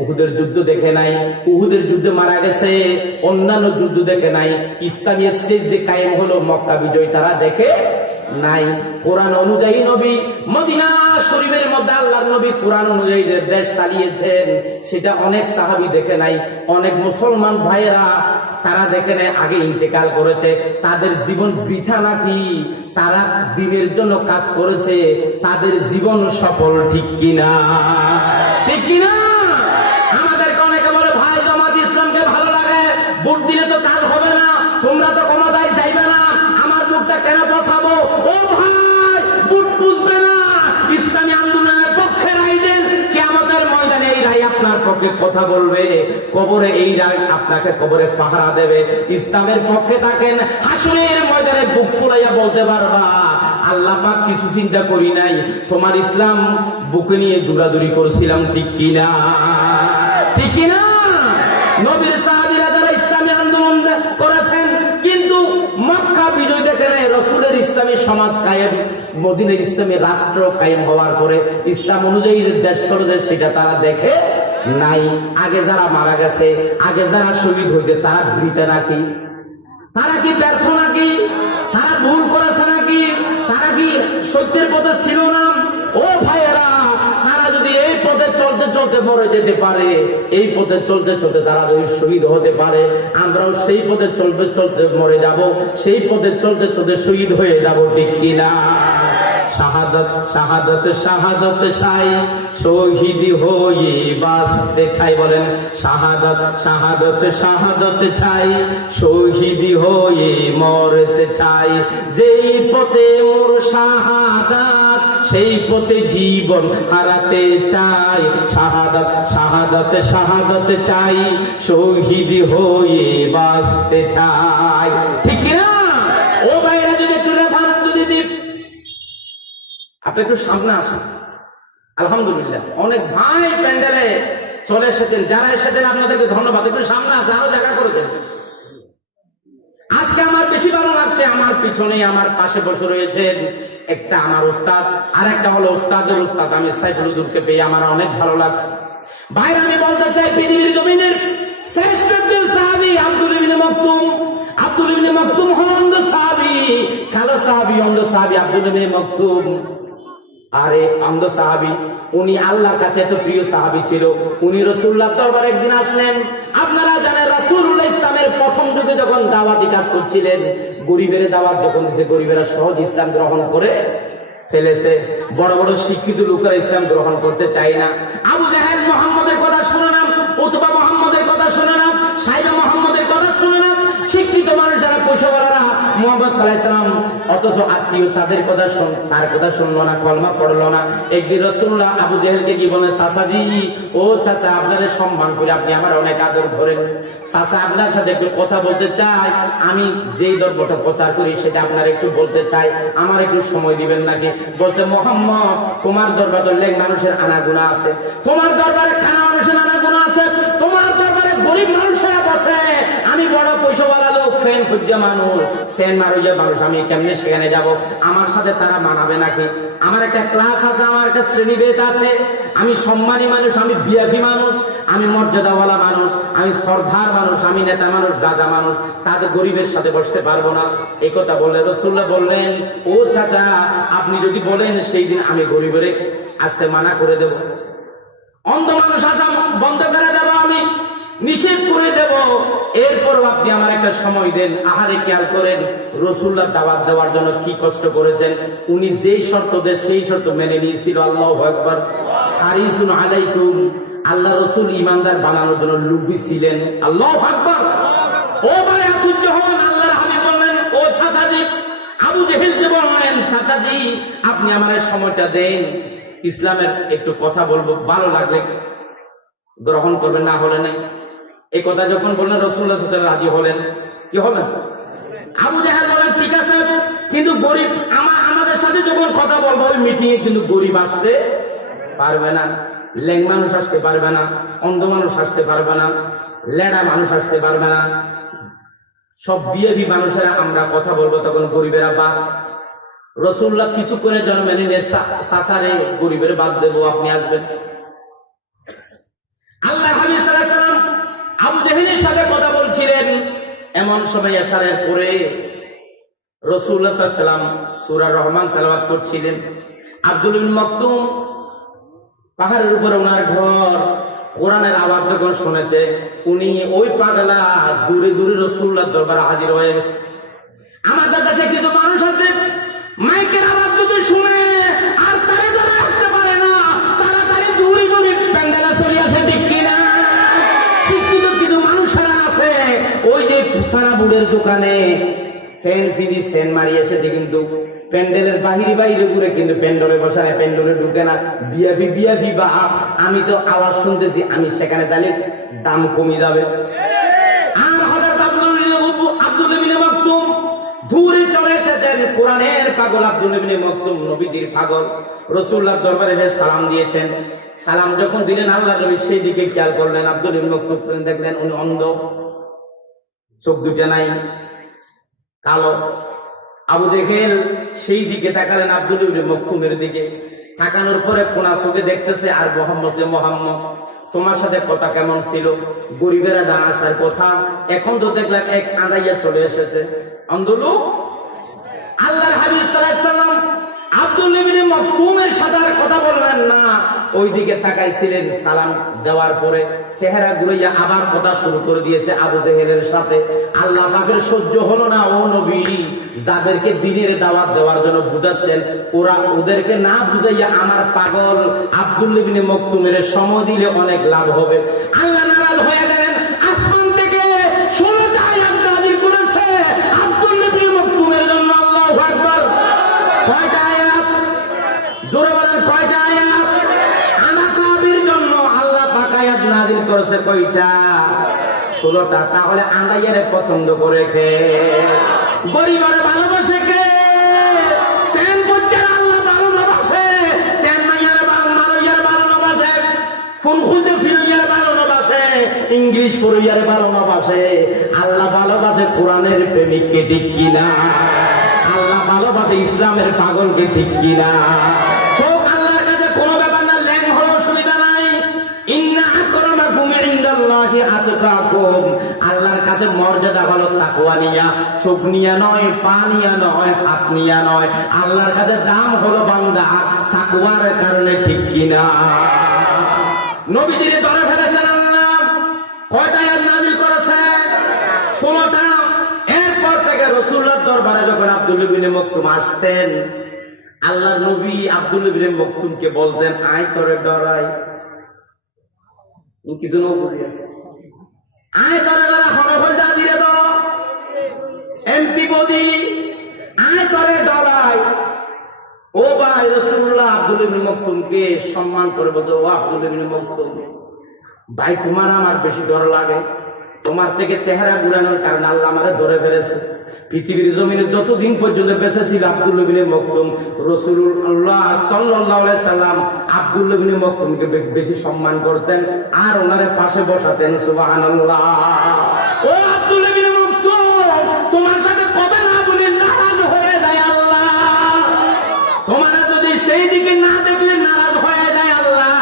উহুদের যুদ্ধ দেখে নাই, উহুদের যুদ্ধে মারা গেছে, অন্যান্য যুদ্ধ দেখে নাই, ইসলামী স্টেজ যে কায়েম হলো মক্কা বিজয় তারা দেখে নাই। কোরআন অনুযায়ী নবী মদিনা শরীফের মধ্যে আল্লাহর নবী কোরআন অনুযায়ী যে দেশ চালিয়েছেন সেটা অনেক সাহাবী দেখে নাই, অনেক মুসলমান ভাইরা তারা দেখে নাই, আগে ইন্তেকাল করেছে। তাদের জীবন বৃথা নাকি? তারা দ্বীনের জন্য কাজ করেছে, তাদের জীবন সফল, ঠিক কিনা? ঠিক কিনা? আমাদেরকে অনেকে বলে ভাই জামাত ইসলামকে ভালো লাগে, ভোট দিলে তো কাজ হবে না, তোমরা তো ক্ষমতায় চাইবে না, আমার ভোটটা কেন বসাবো? ও ভাই, ভোট বুঝবে না, ইসলামী আন্দোলনের পক্ষে রায় দেন, কিয়ামতের ময়দানে এই রায় আপনার পক্ষে কথা বলবে, কবরে এই রায় আপনাকে কবরে পাহারা দেবে। ইসলামের পক্ষে থাকেন, হাসরের ময়দানে বুক ফুলাইয়া বলতে পারবা আল্লাহ পাক কিছু চিন্তা করি নাই, তোমার ইসলাম বুকে নিয়ে দৌড়াদৌড়ি করেছিলাম, ঠিক কিনা? ঠিক কিনা? নবীর সাহাবীরা যারা ইসলামী আন্দোলন করেছেন কিন্তু মক্কা বিজয় দেখে নাই, রসুলের ইসলামী সমাজ কায়েম, মদিনার ইসলামী রাষ্ট্র কায়েম হওয়ার পরে ইসলাম অনুযায়ী যে দেশ চলে সেটা তারা দেখে নাই। আগে যারা মারা গেছে, আগে যারা শহীদ হয়েছে, তারা বৃথা নাকি? তারা কি ব্যর্থ নাকি? তারা ভুল করেছে নাকি? তারা কি সত্যের পথে ছিল না? ও ভাইয়েরা, তারা যদি এই পথে চলতে চলতে মরে যেতে পারে, এই পথে চলতে চলতে তারা যদি শহীদ হতে পারে, আমরাও সেই পথে চলতে চলতে মরে যাব, সেই পথে চলতে চলতে শহীদ হয়ে যাব, ঠিক কিনা? শাহাদাত শাহাদাত শাহাদাত চাই, শহীদ হয়ে বাঁচতে চাই, বলেন শাহাদাত শাহাদাত শাহাদাত চাই, শহীদ হয়ে মরতে চাই, যেই পথে মোর শাহাদাত সেই পথে জীবন হারাতে চাই, শাহাদাত শাহাদাত শাহাদাত চাই, শহীদ হয়ে বাঁচতে চাই, ঠিক কিনা? ও ভাইরা, যদি একটু রেফারেন্স যদি দিই, আপনি একটু সামনে আসেন। আলহামদুলিল্লাহ অনেক ভাই প্যান্ডেলে চলে এসেছেন, যারা এসেছেন আপনাদেরকে ধন্যবাদ। একটু সামনে আসে, আরো জায়গা করে দেন। আজকে আমার বেশি ভালো লাগছে, আমার পিছনে আমার পাশে বসে রয়েছেন একটা আমার উস্তাদ, আর একটা হলো উস্তাদের উস্তাদ, আমি সাইফুল হুজুরকে পেয়ে আমার অনেক ভালো লাগছে। ভাইরা আমি বলতে চাই পৃথিবীর জমিনের শ্রেষ্ঠ একজন সাহাবী আব্দুল ইবনে মাকতুম। আব্দুল ইবনে মাকতুম হন অন্ধ সাহাবী, কালো সাহাবী, অন্ধ সাহাবী আব্দুল ইবনে মাকতুম। আরে অন্ধ সাহাবী, উনি আল্লাহর কাছে এত প্রিয় সাহাবী ছিল, উনি রাসূলুল্লাহর দরবারে একদিন আসলেন। আপনারা জানেন রাসূলুল্লাহ ইসলামের প্রথম যুগে যখন দাওয়াতি কাজ করছিলেন, গরিবের দাওয়াত যখন দিয়েছে, গরিবেরা সহজ ইসলাম গ্রহণ করে ফেলেছে। বড় বড় শিক্ষিত লোকেরা ইসলাম গ্রহণ করতে চায় না। আবু জাহেল মুহাম্মদের কথা শুনে না, উতবা মুহাম্মদের কথা শুনে না, সাইবা মুহাম্মদের কথা শুনে না। শিক্ষিত মানুষেরা, পয়সাওয়ালারা মুহাম্মদ সাল্লাল্লাহু আলাইহি ওয়াসাল্লাম, অথচ আত্মীয় তাদের কথা তার কথা শুনলো না, কলমা পড়লো না। একদিন রাসূলুল্লাহ আবু জাহেলকে কি বলেন, চাচাজি, ও চাচা, আপনাদের সম্মান করে আপনি আমার অনেক আদর করেন, চাচা আপনার সাথে একটু কথা বলতে চাই, আমি যেই ধর্মটা প্রচার করি সেটা আপনার একটু বলতে চাই, আমার একটু সময় দিবেন নাকি? বলছে, মুহাম্মদ, তোমার দরবারে লেগ মানুষের আনাগুনা আছে, তোমার দরবারে খানা মানুষের আনাগুনা আছে, তোমার দরবারে গরিব মানুষেরা বসে, আমি বড় পয়সাওয়ালা লোক, ফ্যান ফুজ্জা মানুষ, সেন মারুইয়া মানুষ, আমি কেমনে সেখানে যাব? আমার সাথে তারা মানাবে নাকি? আমার একটা ক্লাস আছে, আমার একটা শ্রেণীভেদ আছে, আমি সম্মানী মানুষ, আমি বিয়াফি মানুষ, আমি মর্যাদাওয়ালা মানুষ, আমি শ্রদ্ধার মানুষ, আমি নেতা মানুষ, রাজা মানুষ, তাদের গরিবের সাথে বসতে পারবো না। এই কথা বললে রাসূলুল্লাহ বললেন, ও চাচা, আপনি যদি বলেন সেই দিন আমি গরিবের আসতে মানা করে দেব, অন্ধ মানুষ আসা বন্ধ করে দেব, আমি নিষেধ করে দেব, এরপর আপনি আমার একটা সময় দেন। আহারে, খেয়াল করেন রাসূলুল্লাহ দাওয়াত দেওয়ার জন্য কি কষ্ট করেছেন। উনি যেই শর্ত দেন সেই শর্ত মেনে নিয়েছিল। আল্লাহু আকবার। হারিসুন আলাইকুম, আল্লাহ রাসূল ইমানদার বানানোর জন্য লুবি ছিলেন। আল্লাহু আকবার। ও ভাই, আশ্চর্য হবেন, আল্লাহর হাবিব বললেন, ও চাচাজি, আবু জেহেলকে বললেন, চাচাজি, আপনি আমার সময়টা দেন, ইসলামের একটু কথা বলবো, ভালো লাগলে গ্রহণ করবেন, না হলে নেই। এই কথা যখন বললেন, রাসূলুল্লাহ সাল্লাল্লাহু আলাইহি ওয়াসাল্লাম রাজি হলেন। কি হলেন? আবু জাহেল বলেন, ঠিক আছে, কিন্তু গরিব আমাদের সাথে যখন কথা বলবো ওই মিটিং এ কিন্তু গরিব আসতে পারবে না, ল্যাং মানুষ আসতে পারবে না, অন্ধ মানুষ আসতে পারবে না, লেডা মানুষ আসতে পারবে না, সব বিএভি মানুষেরা আমরা কথা বলবো, তখন গরিবেরা বাদ। রাসূলুল্লাহ কিছুক্ষণের জন্য মেনে নিয়ে, সাসারে গরিবের বাদ দেবো, আপনি আসবেন। আল্লাহ হাবিব সাল্লাল্লাহু আলাইহি ওয়াসাল্লাম আবু জাহেলের সাথে কথা বলছিলেন, এমন সময় এশারের পরে রাসূলুল্লাহ সাল্লাল্লাহু আলাইহি ওয়াসাল্লাম সূরা রহমান তেলাওয়াত করছিলেন। আব্দুল ইবনে মাকতুম পাহাড়ের উপরে ওনার ঘর, কোরআনের আওয়াজ যখন শুনেছে, উনি ওই পাগলা দূরে দূরে রাসূলুল্লাহর দরবারে হাজির হয়ে গেছে। আমাদের দেশে কিছু মানুষ আছে, মাইকের আওয়াজ যদি শুনে আর তারে ধরে রাখতে পারে না, তাড়াতাড়ি দূরে দূরে প্যান্ডেলে চলে আসে, ঠিক কিনা? শিক্ষিত কিছু মানুষেরা আছে, ওই যে পুসারা বুড়ের দোকানে ফ্যান ফিরি সেন মারি এসেছে, কিন্তু প্যান্ডেলের বাহিরে বাহিরে ঘুরে, কিন্তু প্যান্ডেলে বসে না, প্যান্ডেলে ঢুকে না। বিয়াফি বা আমি তো আওয়াজ শুনতেছি, আমি সেখানে দাঁড়িয়ে দাম কমে যাবে। আর হযরত আব্দুল ইবনে মাকতুম দূরে চলে এসেছেন, কোরআনের পাগল আব্দুল ইবনে মাকতুম, নবীজির পাগল। রাসূলুল্লাহর দরবারে এসে সালাম দিয়েছেন। সালাম যখন দিলেন, আল্লাহর নবী সেই দিকে খেয়াল করলেন, আব্দুল ইবনে মাকতুম দেখলেন উনি অন্ধ, চোখ দুটা নাই, কালো। আবু জেহেল সেই দিকে তাকালেন, আব্দুল ইবনে মাকতুমের দিকে তাকানোর পরে কোনা চোখে দেখতেছে, আর মুহাম্মদ, তোমার সাথে কথা কেমন ছিল? গরিবেরা না আসার কথা, এখন তো দেখলাম এক আড়াইয়া চলে এসেছে, অন্ধ লোক। আল্লাহর হাবিব সাল্লাল্লাহু আলাইহি ওয়াসাল্লাম আব্দুল ইবনে মাকতুমের সাথে আর কথা বললেন না, ওইদিকে তাকাইছিলেন। সালাম দেওয়ার পরে চেহারা ঘুরাইয়া আবার কথা শুরু করে দিয়েছে আবু জেহেলের সাথে। আল্লাহ পাকের সহ্য হলো না, ও নবী, যাদেরকে দ্বীনের দাওয়াত দেওয়ার জন্য বুঝাচ্ছেন, ওদেরকে না বুঝাইয়া আমার পাগল আব্দুল ইবনে মাকতুমের সময় দিলে অনেক লাভ হবে। আল্লাহ নারাজ হয়ে গেলেন, আসমান থেকে 16টা আয়াত নাযিল করেছে আব্দুল ইবনে মাকতুমের জন্য। আল্লাহু আকবার। কয়টা আয়াত? জোরে বলেন, কয়টা আয়াত? আনা সাহাবীর জন্য আল্লাহ পাক আয়াত নাযিল করেছে কয়টা? 16টা। তাহলে আন্দাইয়ারে পছন্দ করে কে? গরিবের ভালোবাসে কে? ট্রেন পর্যায়ে আল্লাহ ভালোবাসে, চেন্নাইয়ের মারুইয়ার ভালোবাসে, ফোন খুলতে ফিরুইয়ার ভালোবাসে, ইংলিশ পড়ুইয়ার ভালোবাসে। আল্লাহ ভালোবাসে কোরআনের প্রেমিককে, ঠিক কিনা? আল্লাহ ভালোবাসে ইসলামের পাগলকে, ঠিক কিনা? চোখ আল্লাহর কাছে কোনো ব্যাপার না, ল্যাং হওয়ার অসুবিধা নাই। ইন্না ইনদাল্লাহি আতকাকুম, আল্লাহর কাছে মর্যাদা হলো তাকওয়া নিয়া, চোখ নিয়া নয়, পা নিয়া নয়, হাত নিয়া নয়। আল্লাহর কাছে দাম হলো বান্দা তাকওয়ার কারণে, ঠিক কিনা? নবীজিরে ধরে ফেলেছেন আল্লাহ, কয়টা আয়াত নাযিল করেছেন? 16টা। এরপর থেকে রাসূলুল্লাহর দরবারে যখন আব্দুল্লাহ ইবনে মাকতুম আসতেন, আল্লাহর নবী আব্দুল্লাহ ইবনে মাকতুমকে বলতেন, আয় তোরে ডরাই। কিছু নবুরিয়া আয় তোরে ডরা, খবর যা দিয়ে দাও এমপি বদি, আয় তোরে ডরাই। ও ভাই, রাসূলুল্লাহ আব্দুল্লাহ ইবনে মাকতুমকে সম্মান করে বলতো, ও আব্দুল্লাহ ইবনে মাকতুম ভাই, তোমার আমার বেশি ডর লাগে, তোমার থেকে চেহারা ঘুরানোর কারণে আল্লাহ আমারে ধরে ফেলেছে। পৃথিবীর জমিনে যতদিন পর্যন্ত বেঁচে ছিল আব্দুল্লাহ ইবনে মাকতুম, রাসূলুল্লাহ সাল্লাল্লাহু আলাইহি সাল্লাম আব্দুল্লাহ ইবনে মাকতুমকে বেশি সম্মান করতেন আর ওনারে পাশে বসাতেন। সুবহানাল্লাহ। ও আব্দুল্লাহ ইবনে মাকতুম, তোমার সাথে কবে না বলি নারাজ হয়ে যায় আল্লাহ, তোমার যদি সেই দিকে না দেখলে নারাজ হয়ে যায় আল্লাহ।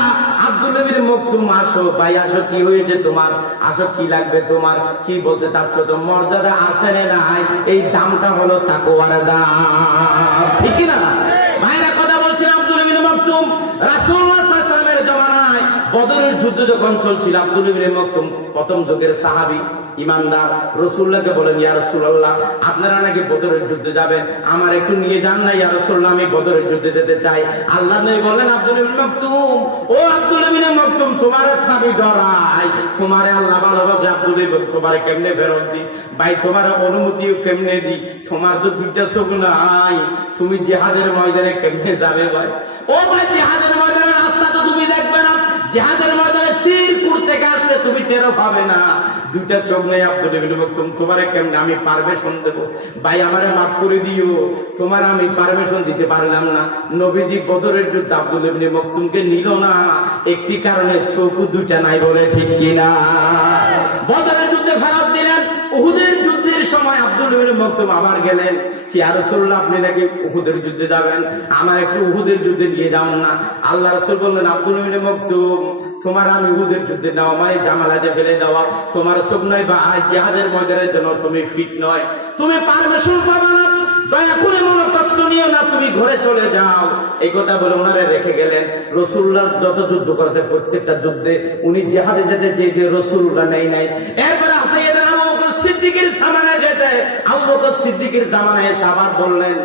আব্দুল্লাহ ইবনে মাকতুম, আসো ভাই, আসো, কি হয়েছে তোমার? আসো, কি লাগবে তোমার? কি বলতে চাচ্ছ? তো মর্যাদা আছে না নাই? এই দামটা হলো তাকওয়ার দাম, ঠিক কি না ভাইরা? কথা বলছেন আব্দুল্লাহ ইবনে মাকতুম রাসূলুল্লাহ সাল্লাল্লাহু আলাইহি ওয়াসাল্লামের জামানায় বদরের যুদ্ধ যখন চলছিল, আব্দুল্লাহ ইবনে মাকতুম প্রথম যুগের সাহাবী, ইমানদার, রাসূলুল্লাহকে বলেন, ইয়া রাসূলুল্লাহ, আপনারা নাকি বদরের যুদ্ধে যাবেন, আমার একটু নিয়ে যান না ইয়া রাসূলুল্লাহ, আমি বদরের যুদ্ধে যেতে চাই। আল্লাহ নবী বলেন, আব্দুল্লাহ ইবনে মাকতুম, ও আব্দুল্লাহ ইবনে মাকতুম, তোমারে আমি ডরাই, তোমারে আল্লাহ ভালোবাসে। আব্দুল্লাহ ইবনে, তোমারে কেমনে ফেরত দি ভাই, তোমার অনুমতি কেমনে দি? তোমার তো দুইটা চোখ নাই, তুমি জিহাদের ময়দানে কেমনে যাবে ভাই? ও ভাই, জিহাদের ময়দানের রাস্তা তো তুমি দেখবে না, জিহাদের ময়দানে তীর থেকে আসলে তুমি টেরও পাবে না, দুইটা চোখ নেই। আব্দুল্লাহ ইবনে মাকতুম, তোমারে কেমনে আমি পারমিশন দেব ভাই? আমারে মাফ করে দিও, তোমার আমি পারমিশন দিতে পারলাম না। নবীজি বদরের যুদ্ধে আব্দুল্লাহ ইবনে মাকতুমকে নিল না, একটি কারণে, চোখ দুইটা নাই বলে, ঠিক কিনা? বদরের যুদ্ধে ফেরত দিলেন। উহুদের যুদ্ধের সময় আব্দুল্লাহ ইবনে মাকতুম আবার গেলেন, কি ইয়া রাসূলুল্লাহ, আপনি নাকি উহুদের যুদ্ধে যাবেন, আমার একটু উহুদের যুদ্ধে নিয়ে যান না। আল্লাহ রাসূল বললেন, আব্দুল্লাহ ইবনে মাকতুম, তোমার আমি উহুদের যুদ্ধে নেওয়া মানে জামালাতে ফেলে দেওয়া, তোমার সব নয় বা জিহাদের ময়দানের জন্য তুমি ফিট নয়, তুমি পারমিশন পাবে না, দয়া করে মনে কষ্ট নিও না, তুমি ঘরে চলে যাও। এই কথা বলে ওনারা রেখে গেলেন। রাসূলুল্লাহ যত যুদ্ধ করতে, প্রত্যেকটা যুদ্ধে উনি জিহাদে যেতে চেয়েছে, রাসূলুল্লাহ নেই নাই। এরপরে সাইয়েদনা আবু বকর সিদ্দিকের জামানায় যেতে, আবু বকর সিদ্দিকের জামানায় এসে আবার বললেন,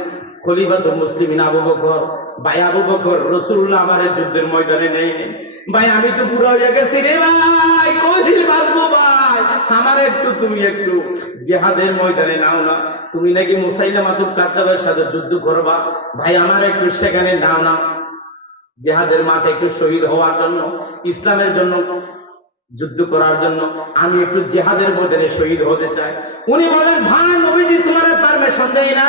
খলিফাতুল মুসলিমিন আবু বকর, ভাই আবু বকর, রাসূলুল্লাহ আমার যুদ্ধের ময়দানে নেই ভাই, আমি তো বুড়া হয়ে গেছি রে ভাই, কঠিন বাঁচবো ভাই, আমার তুমি একটু জিহাদের ময়দানে নাও না, তুমি নাকি মুসাইলামাতুল কাযযাবের সাথে যুদ্ধ করবা ভাই, আমার একটু সেখানে নাও না, জিহাদের মাঠে একটু শহীদ হওয়ার জন্য, ইসলামের জন্য যুদ্ধ করার জন্য আমি একটু জিহাদের ময়দানে শহীদ হতে চাই। উনি বলেন, ভাই নবীজি তোমার পারমিশন দেয় না,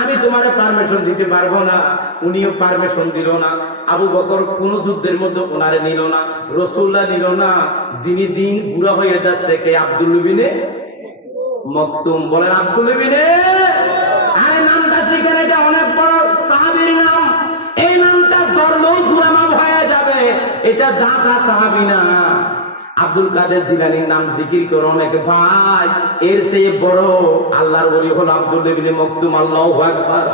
আমি তোমার পারমিশন দিতে পারবো না। উনিও পারমিশন দিল না। আবু বকর কোন যুদ্ধের মধ্যে ওনারে নিল না, রাসূলুল্লাহ নিল না। দিনই দিন বুড়া হয়ে যাচ্ছে কে? আব্দুল্লাহ ইবনে মাকতুম। বলেন, আব্দুল্লাহ ইবনে, আরে নামটা শিখেন, এটা অনেক বড় সাহাবীর নাম, এই নামটা ধরলেও গুরামাম হয়ে যাবে, এটা জাতা সাহাবী না। আব্দুল কাদের জিলানীর নাম জিকির করে অনেকে, ভাই এর চেয়ে বড় আল্লাহর ওলি হলো আব্দুল্লাহ ইবনে মাকতুম। আল্লাহু আকবার।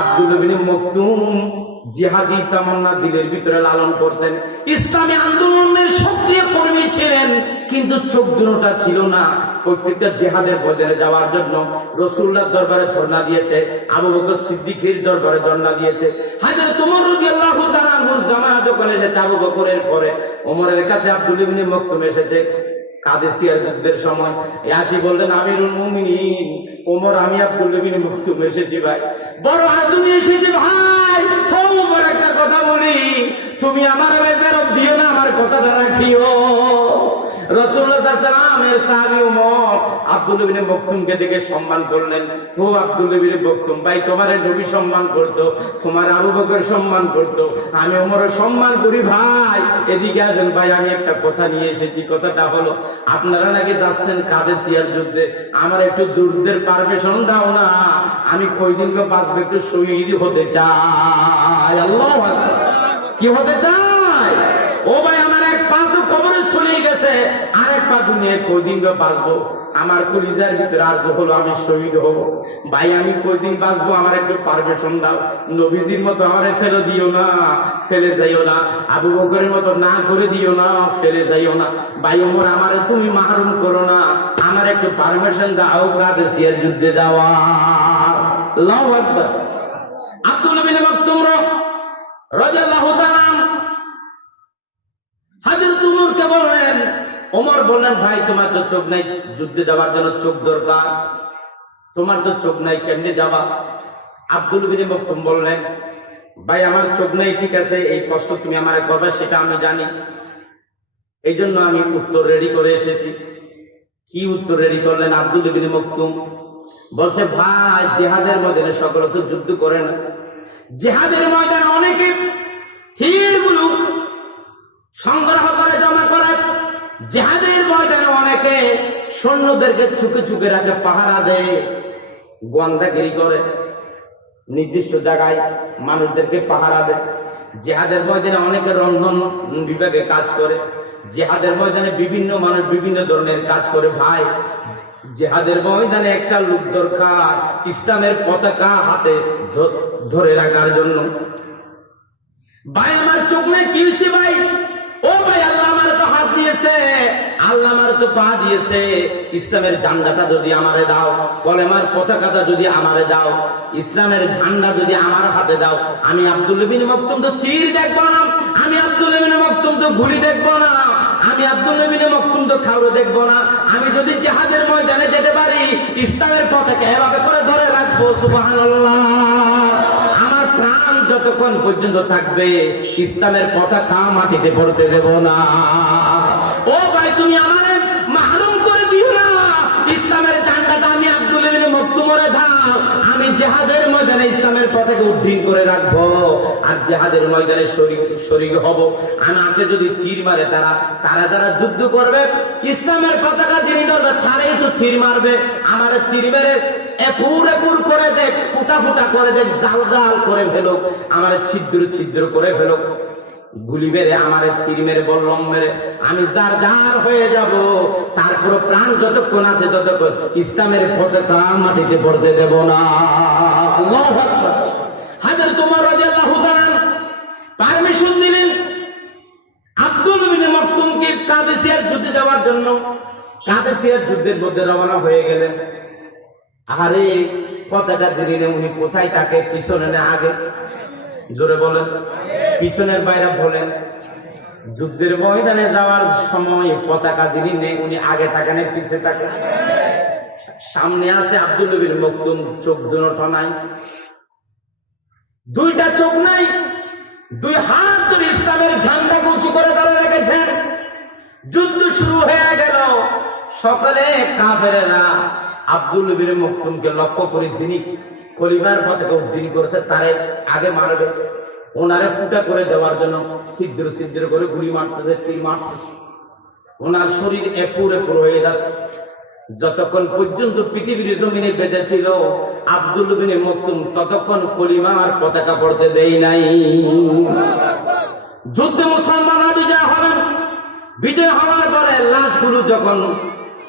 আব্দুল্লাহ ইবনে মাকতুম জিহাদি তামান্না দিলের ভিতরে লালন করতেন, ইসলামী আন্দোলনের সক্রিয় কর্মী ছিলেন, কিন্তু চোখ দুটোটা ছিল না। প্রত্যেকটা জিহাদের ময়দানে যাওয়ার জন্য রাসূলুল্লাহর দরবারে ধর্ণা দিয়েছে, আবু বকর সিদ্দিকের দরবারে ধর্ণা দিয়েছে। হযরত ওমর রাদিয়াল্লাহু তাআলা আনহুর জামানা যখন এসেছে, আবু বকরের পরে ওমরের কাছে আব্দুল্লাহ ইবনে মাকতুম এসেছে কাদেসিয়ার যুদ্ধের সময়। আসি বললেন, আমিরুল মুমিনিন ওমর, আমি আব্দুল্লাহ ইবনে মাকতুম এসেছি ভাই, বড় আজমি এসেছি ভাই। ওমর, একটা কথা বলি, তুমি আমার ভাই ফেরত দিও না, আমার কথাটা রাখিও। রাসূলুল্লাহ সাল্লাল্লাহু আলাইহি ওয়াসাল্লামের সাহাবী ওমর আব্দুল্লাহ ইবনে মাকতুমকে দেখে সম্মান করলেন। ও আব্দুল্লাহ ইবনে মাকতুম ভাই, তোমার নবী সম্মান করতো, তোমার আবু বকর সম্মান করতো, আমি ওমরের সম্মান করি ভাই। এদিকে আসেন ভাই, আমি একটা কথা নিয়ে এসেছি। কথাটা হলো, আপনারা নাকি যাচ্ছেন কাদেসিয়ার যুদ্ধে, আমার একটু যুদ্ধের পারমিশন দাও না, আমি কয়দিন বাঁচবো, একটু শহীদ হতে চাই। আল্লাহু আকবার। কি হতে চাই? ও ভাই, আমার এক পা তো কবরে চলে গেছে, গেছে, আরেক পা দুনিয়ায় কয়দিন বাঁচবো, আমার কলিজার ভিতরে আরজু হলো আমি শহীদ হব। ভাই আমি কয়দিন বাঁচবো, আমার একটু পারমিশন দাও। নবীজির মতো আমারে ফেলে দিও না, ফেলে যাইও না। আবু বকরের মতো না করে দিও না, ফেলে যাইও না। ভাই ওমর আমারে তুমি মাহরুম করো না, আমার একটু পারমিশন দাও কাদেসিয়ার যুদ্ধে যাওয়া। আল্লাহু আকবার। আব্দুল বিন মাকতুম রাদিয়াল্লাহু তাআলা হযরত ওমরকে বললেন, ওমর বললেন ভাই তোমার তো চোখ নাই, যুদ্ধে যাওয়ার জন্য চোখ দরকার, তোমার তো চোখ নাই, কেমনে যাবা? আব্দুল বিন মাকতুম বললেন ভাই আমার চোখ নাই ঠিক আছে, এই কষ্ট তুমি আমারে করবে সেটা আমি জানি, এই জন্য আমি উত্তর রেডি করে এসেছি। কি উত্তর রেডি করলেন আব্দুল বিন মাকতুম? বলছে ভাই জিহাদের ময়দানে সকলে তো যুদ্ধ করে না, জিহাদের ময়দানে অনেকে তীরগুলো সংগ্রহ করে জমা করে, জিহাদের ময়দানে অনেকে সৈন্যদেরকে চুকে চুকে রাখে, পাহারা দেয়, গোয়েন্দাগিরি করে, নির্দিষ্ট জায়গায় মানুষদেরকে পাহারা দেয়। জিহাদের ময়দানে অনেকে রন্ধন বিভাগে কাজ করে, জিহাদের ময়দানে বিভিন্ন মানুষ বিভিন্ন ধরনের কাজ করে। ভাই জিহাদের ময়দানে একটা লোক দরকার ইসলামের পতাকা হাতে ধরে রাখার জন্য। ভাই আমার চোখ নেই, কি হয়েছে ভাই? ও ভাই আল্লাহ আমার তো হাত দিয়েছে, আল্লাহ আমার তো পা দিয়েছে, ইসলামের ঝান্ডাটা যদি আমারে দাও, কলেমার পতাকাটা যদি আমারে দাও, ইসলামের ঝান্ডা যদি আমার হাতে দাও, আমি আব্দুল বিন মাকতুম তো তীর দেখবো না, আমি আব্দুল বিন মাকতুম তো ঘুড়ি দেখবো না, আমি আব্দুল বিন মাকতুম তো খাউরে দেখবো না, আমি যদি জিহাদের ময়দানে যেতে পারি ইসলামের পতাকা এভাবে করে ধরে রাখবো। সুবহানাল্লাহ। আমার প্রাণ যতক্ষণ পর্যন্ত থাকবে ইসলামের পতাকা মাটিতে পড়তে দেব না। ও ভাই তুমি আমারে মাহরুম করে দিও না, ইসলামের ঝান্ডাটা আমি আব্দুল বিন মাকতুমরে দাও, আমি জিহাদের ময়দানে ইসলামের পতাকা উড্ডীন করে রাখবো আর জিহাদের ময়দানে শরীক হব। আমাকে যদি তীর মারে তারা যারা যুদ্ধ করবে ইসলামের পতাকা যিনি ধরবে তারাই তো তীর মারবে, আমার তীর মেরে এপুর এপুর করে দেখ, ফুটা ফুটা করে দেখ, জাল জাল করে ফেলো, আমার ছিদ্র ছিদ্র করে ফেলো, গুলি মেরে আমার তীর মেরে বল্লম মেরে আমি যার যার হয়ে যাব, তারপর প্রাণ যতক্ষণ আছে ততক্ষণ ইসলামের পতাকা মাটিতে পড়তে দেব না। আল্লাহু আকবার। হযরত ওমর রাদিয়াল্লাহু তাআলা পারমিশন দিলেন আব্দুল বিন মাকতুমকে কাদেসিয়ার যুদ্ধে যাওয়ার জন্য। কাদেসিয়ার যুদ্ধের মধ্যে রওনা হয়ে গেলেন। আরে পতাকা যিনি উনি কোথায় থাকে, পিছনে না আগে? জোরে বলেন। পিছনের বাইরে বলেন। যুদ্ধের ময়দানে যাওয়ার সময় পতাকা যিনি নেই উনি আগে থাকে না পিছে থাকে? সামনে আছে আব্দুল বিন মাকতুম, চোখ দুটো নাই, দুইটা চোখ নাই, দুই হাত ধরে ইসলামের ঝান্ডা উঁচু করে ধরে রেখেছেন। যুদ্ধ শুরু হয়ে গেল। সকলে কাফেরেরা আব্দুল বিন মাকতুমকে লক্ষ্য করে যিনি কলিমার পতাকা উড্ডীন করেছে তারে আগে মারবে, ওনারে ফুটা করে দেওয়ার জন্য ছিদ্র ছিদ্র করে গুলি মারতেছে, তীর মারতেছে, ওনার শরীর এপুর এপুর হয়ে যাচ্ছে। যতক্ষণ পর্যন্ত পৃথিবীর জমিনে বেঁচে ছিল আব্দুল বিন মাকতুম ততক্ষণ কলিমার পতাকা পড়তে দেই নাই। যুদ্ধে মুসলমানরা বিজয় হবেন, বিজয় হওয়ার পরে লাশগুলো যখন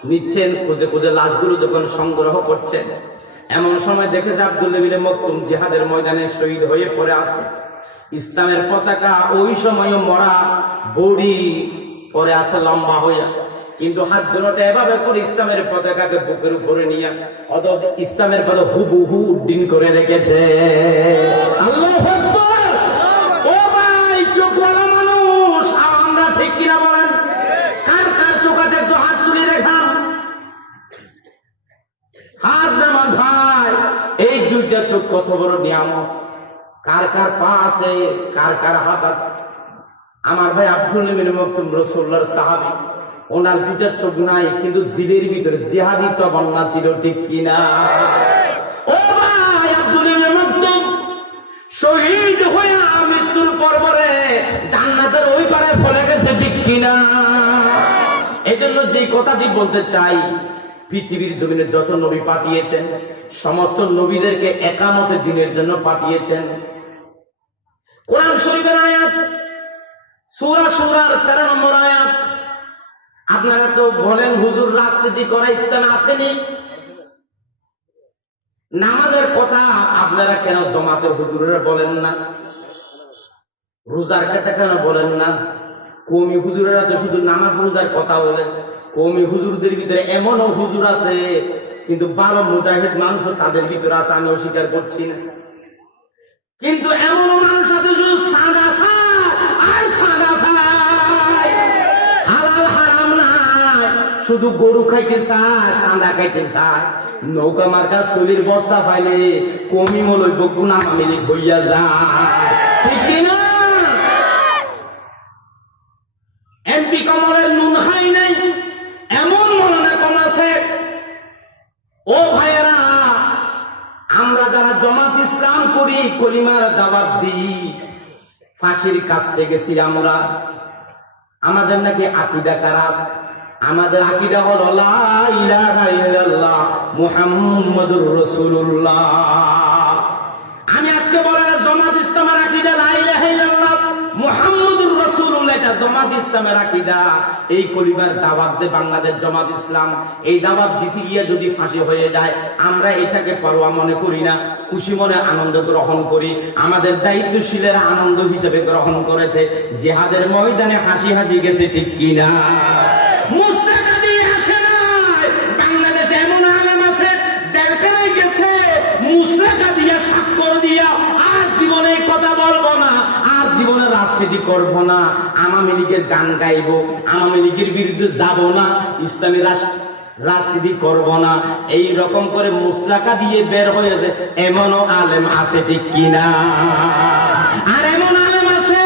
নিচ্ছেন, খুঁজে খুঁজে লাশগুলো যখন সংগ্রহ করছেন, এমন সময় দেখে যে আব্দুল বিন মাকতুম জিহাদের ময়দানে শহীদ হয়ে পড়ে আছে। ইসলামের পতাকা ওই সময় মরা বড়ি পরে আছে লম্বা হইয়া, কিন্তু হাত দুটোটা এভাবে করে ইসলামের পতাকাকে বুকের উপরে নিয়ে অত ইসলামের পতাকা হুবহু উড্ডীন করে রেখেছে। আল্লাহু আকবার। ও ভাই চোখওয়ালা মানুষ, আমরা ঠিক কিনা বলেন? কার কার চোখ আছে একটু হাত তুলে দেখান। হাত যেমন ভাই, এই দুইটা চোখ কত বড় নিয়ামত। কার কার পা আছে, কার কার হাত আছে? আমার ভাই আব্দুল বিন মাকতুম রাসূলুল্লাহর সাহাবী, ওনার দুইটা চোখ নাই কিন্তু দিলের ভিতরে জিহাদি তমন্না ছিল, ঠিক কিনা? ও ভাই আব্দুল বিন মাকতুম শহীদ হয়ে মৃত্যুর পরপরে জান্নাতের ওই পারে চলে গেছে, ঠিক কিনা? এই জন্য যে কথাটি বলতে চাই, পৃথিবীর জমিনে যত নবী পাঠিয়েছেন সমস্ত নবীদেরকে একামতে দিনের জন্য পাঠিয়েছেন। কোরআন শরীফের আয়াত সূরা শুরার 13 নম্বর আয়াত, আপনারা তো বলেন হুজুর রাজনীতি করা ইসলামে আসেনি। নামাজের কথা আপনারা কেন জমাতের হুজুরেরা বলেন না? রোজার কথা কেন বলেন না? কওমি হুজুরেরা তো শুধু নামাজ রোজার কথা বলেন। কওমি হুজুরদের ভিতরে এমনও হুজুর আছে, কিন্তু ভালো মুজাহিদ মানুষ তাদের ভিতরে আছে, আমি অস্বীকার করছি না। কিন্তু এমনও মানুষ আছে শুধু সাদা চায় আর সাদা চায়, হালাল হারাম নাই, শুধু গরু খাইতে চায়, সাদা খাইতে চায়। নৌকা মার্কা চলির বস্তা পাইলে কমি মলইব গুনাহ মিলি হইয়া যায়, ঠিক কিনা? এমপি কমলের নুন খাই নাই এমন মৌলানা কম আছে। ও ভাইয়েরা, আমরা যারা জামাত ইসলাম করি, কলিমার দাওয়াত দিই, ফাঁসির কাছে গেছি আমরা, আমাদের নাকি আকীদা খারাপ। আমাদের আকীদা হলো লা ইলাহা ইল্লাল্লাহ মুহাম্মাদুর রাসূলুল্লাহ। আমি আজকে বলার জামাত ইসলামের আকীদা লা ইলাহা ইল্লাল্লাহ মুহাম্মাদুর রাসূলুল্লাহ, এটা জামাত ইসলামের আকীদা। এই কলিমার দাওয়াত দে বাংলাদেশ জামাত ইসলাম, এই দাওয়াত দিতে গিয়ে যদি ফাঁসি হয়ে যায়, আমরা এটাকে পরোয়া মনে করি না, খুশি মনে আনন্দ গ্রহণ করি। আমাদের দায়িত্বশীলেরা আনন্দ হিসেবে গ্রহণ করেছে। জিহাদের ময়দানে হাসি হাসি গেছে, ঠিক কিনা? মুস্তাকা দিয়ে আসে নাই। বাংলাদেশে এমন আলেম আছে জেলখানায় গেছে, মুস্তাকা দিয়ে স্বাক্ষর দিয়া আর জীবনে কথা বলবো না, আর জীবনে রাজনীতি করব না, আওয়ামী লীগের গান গাইবো, আওয়ামী লীগের বিরুদ্ধে যাব না, ইসলামী রাজনীতি করব না, এই রকম করে মুস্তাকা দিয়ে বের হয়েছে। এমনও আলেম আছে, ঠিক কিনা? আর এমন আলেম আছে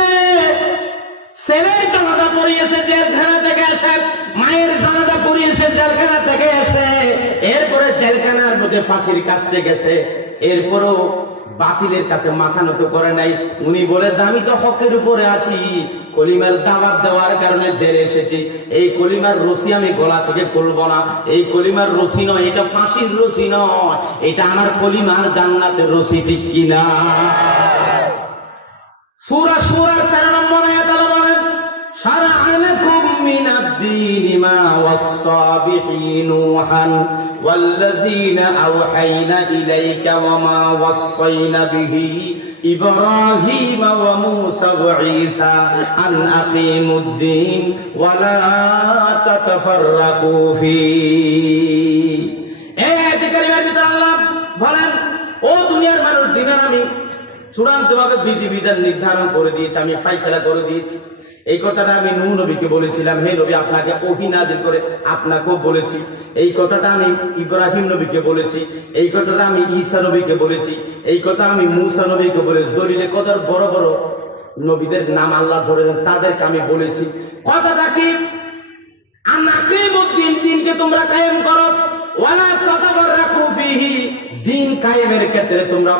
ছেলে জানাজা পড়িয়েছে জেলখানা থেকে এসে, মায়ের জানাজা পড়িয়েছে জেলখানা থেকে এসে, এরপরে জেলখানার মধ্যে ফাঁসির কাছে গেছে, এরপরও বাতিলের কাছে মাথা নত করে নাই। উনি বলে যে আমি তো হকের উপরে আছি, কলিমার দাওয়াত দেওয়ার কারণে জেলে এসেছি, এই কলিমার রশি আমি গলা থেকে খুলবো না। এই কলিমার রশি নয়, এটা ফাঁসির রশি নয়, এটা আমার কলিমার জান্নাতের রশি, ঠিক কিনা? সূরা সূরার 13 নম্বর আয়াতে আল্লাহ বলেন, শারআ লাকুম মিনাদ-দীনি মা ওয়াসসা বিহি নূহান ওয়াল্লাযীনা আওহাইনা ইলাইকা ওয়া মা ওয়াসসাইনা বিহি ইব্রাহীমা ওয়া মূসা ওয়া ঈসা আন আকিমুদ-দীন ওয়া লা তাতাফাররাকু ফীহি। এই আয়াতে কারিমার ভিতরে আল্লাহ বলেন, ও দুনিয়ার মানুষ, দিনের আমি চূড়ান্তভাবে বিধিবিধান নির্ধারণ করে দিয়েছি, আমি ফাইসালা করে দিয়েছি। এই কথাটা আমি নূহ নবীকে বলেছিলাম, হে নবী আপনাকে ওহী নাযিল করে আপনাকেও বলেছি। এই কথাটা আমি ইব্রাহিম নবীকে বলেছি, এই কথাটা আমি ঈসা নবীকে বলেছি, এই কথা আমি মূসা নবীকে বলে, জলিলে কদর বড় বড় নবীদের নাম আল্লাহ ধরেছেন, তাদেরকে আমি বলেছি। কথাটা কি? আনাকিমুদ্দিন, দিনকে তোমরা কায়েম করো, ওয়ালা তাতাফাররাকু ফীহি, দিন কায়েমের ক্ষেত্রে তোমরা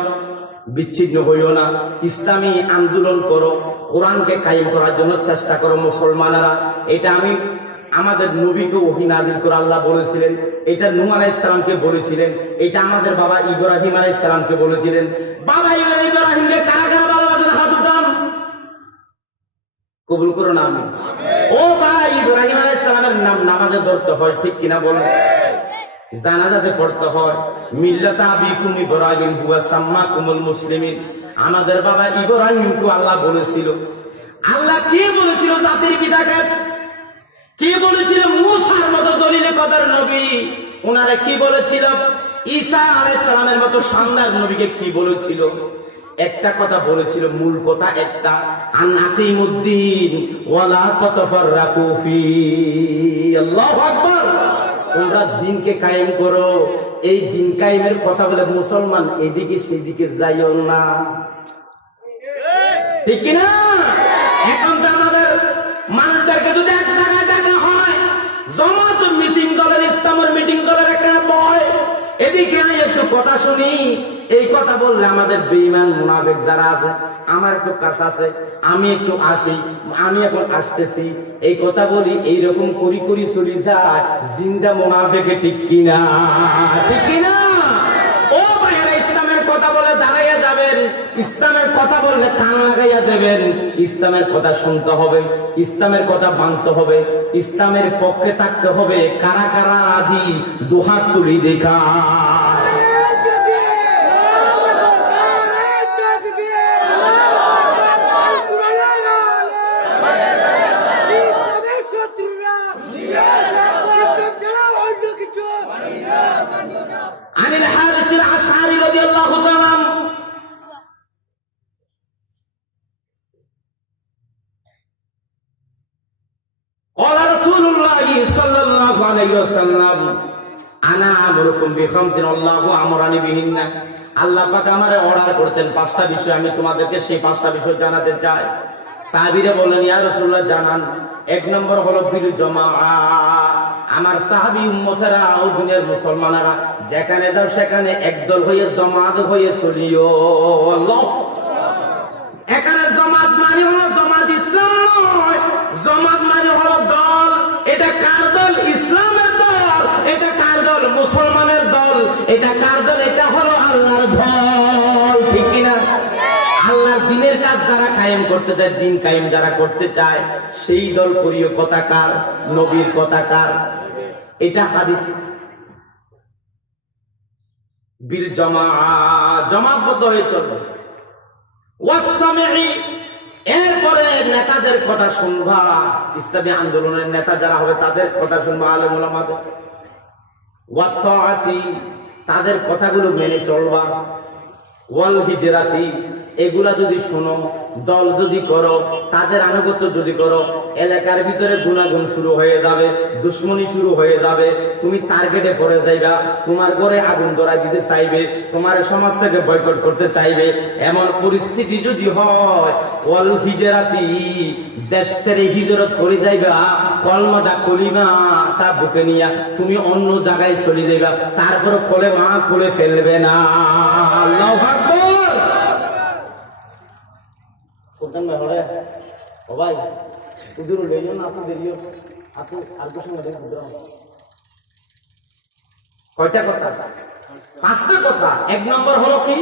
বিচ্ছিন্ন হইও না, ইসলামী আন্দোলন করো, কোরআনকে কায়েম করার জন্য চেষ্টা করো মুসলমানেরা। এটা আমি আমাদের নবীকে ওহী নাযিল করে আল্লাহ বলেছিলেন, এটা নূহ আলাইহিস সালামকে বলেছিলেন, এটা আমাদের বাবা ইব্রাহিম আলাইহিস সালামকে বলেছিলেন। বাবা ইব্রাহিমকে কারা কারা ভালোবাসেন? হাত উঠান, কবুল করুন আমিন। ও ভাই, ইব্রাহিম আলাইহিস সালামের নাম নামাজে ধরতে হয়, ঠিক কিনা বলেন? জানাজাতে পড়তে হয়, মিল্লাতা আবিকুম ইব্রাহিম হুয়া সাম্মাকুমুল মুসলিমিন। আমাদের বাবা ইব্রাহিমকে আল্লাহ বলেছিল, আল্লাহ কি বলেছিল জাতির পিতাকে? কি বলেছিল? মূসার মতো দলিলে কদর নবী, ওনারা কি বলেছিল? ঈসা আলাইহিস সালামের মতো শানদার নবীকে কি বলেছিল? একটা কথা বলেছিল, মূল কথা একটা, আনাকিমুদ্দিন ওয়ালা তাতাফাররাকু ফী। আল্লাহু আকবার। তোমরা দিনকে কায়েম করো, এই দিন কায়েমের কথা বলে মুসলমান এদিকে সেদিকে যাইও না, ঠিক কিনা? এখন তো আমাদের মানুষদেরকে যদি এক জায়গায় দেখা হয়, জামাত মিটিং দলের, ইসলামের মিটিং দলের একটা বয়, এদিকে একটু কথা শুনি, এই কথা বললে আমাদের বেঈমান মুনাফিক যারা আছে, আমার একটু কাজ আছে, আমি একটু আসি, আমি এখন আসতেছি, এই কথা বলি, এইরকম করি করি চলি যায় জিন্দা মুনাফিকে, ঠিক কিনা? ঠিক কিনা? ও ভাইয়েরা, ইসলামের কথা বলে দাঁড়াইয়া যাবেন, ইসলামের কথা বললে কান লাগাইয়া দেবেন। ইসলামের কথা শুনতে হবে, ইসলামের কথা মানতে হবে, ইসলামের পক্ষে থাকতে হবে। কারা কারা রাজি দুহাত তুলি দেখা। عن الحارث الأشعري رضي الله تعالى عنه قال رسول الله صلى الله عليه وسلم أنا أمركم بخمس الله أمرني بهن। আল্লাহ পাক আমারে অর্ডার করেছেন 5টা বিষয়, আমি তোমাদেরকে সেই 5টা বিষয় জানাতে চাই। সাহাবীরা বললেন ইয়া রাসূলুল্লাহ জানান। 1 নম্বর হলো বিল জামাআত। আমার সাহাবী উম্মতেরা ও দুনিয়ার মুসলমানেরা যেখানে যাও সেখানে একদল হয়ে জামাত হয়ে চলিও। আল্লাহ, এখানে জামাত মানে হলো জামাত ইসলাম নয়, জামাত মানে হলো দল। এটা কার দল? ইসলামের দল। এটা কার দল? মুসলমানের দল। এটা কার দল? এটা হলো আল্লাহর দল। ঠিক কিনা? আল্লাহর দ্বীনের কাজ যারা কায়েম করতে চায়, দ্বীন কায়েম যারা করতে চায়, সেই দল করিও কথাকার, নবীর কথাকার। এটা হাদিস। বিল জামাআত, জামাতবদ্ধ হয়ে চলবে। ওয়াসসামি'i, এরপরে নেতাদের কথা শুনবা। ইসলামী আন্দোলনের নেতা যারা হবে তাদের কথা শুনবা, আলেম ওলামাদের। ওয়াত্তাআতি, তাদের কথাগুলো মেনে চলবা। ওয়াল হিজরাতি, এগুলা যদি শোনো, দল যদি করো, তাদের আনুগত্য যদি করো, এলাকার ভিতরে গুনাগুন শুরু হয়ে যাবে, দুশ্মনী শুরু হয়ে যাবে, তুমি টার্গেটে পড়ে যাইবা, তোমার ঘরে আগুন ধরাই দিতে চাইবে, তোমার সমাজ থেকে বয়কট করতে চাইবে। এমন পরিস্থিতি যদি হয়, ওয়াল হিজরাতি, দেশ ছেড়ে হিজরত করে যাইবা, কলমাটা কলিমা তা বুকে নিয়া তুমি অন্য জায়গায় চলে যাইবা, তারপরে কলেমা খুলে ফেলবে না। আল্লাহু আকবার। কয়টা কথা? 5টা কথা। 1 নম্বর হলো কি?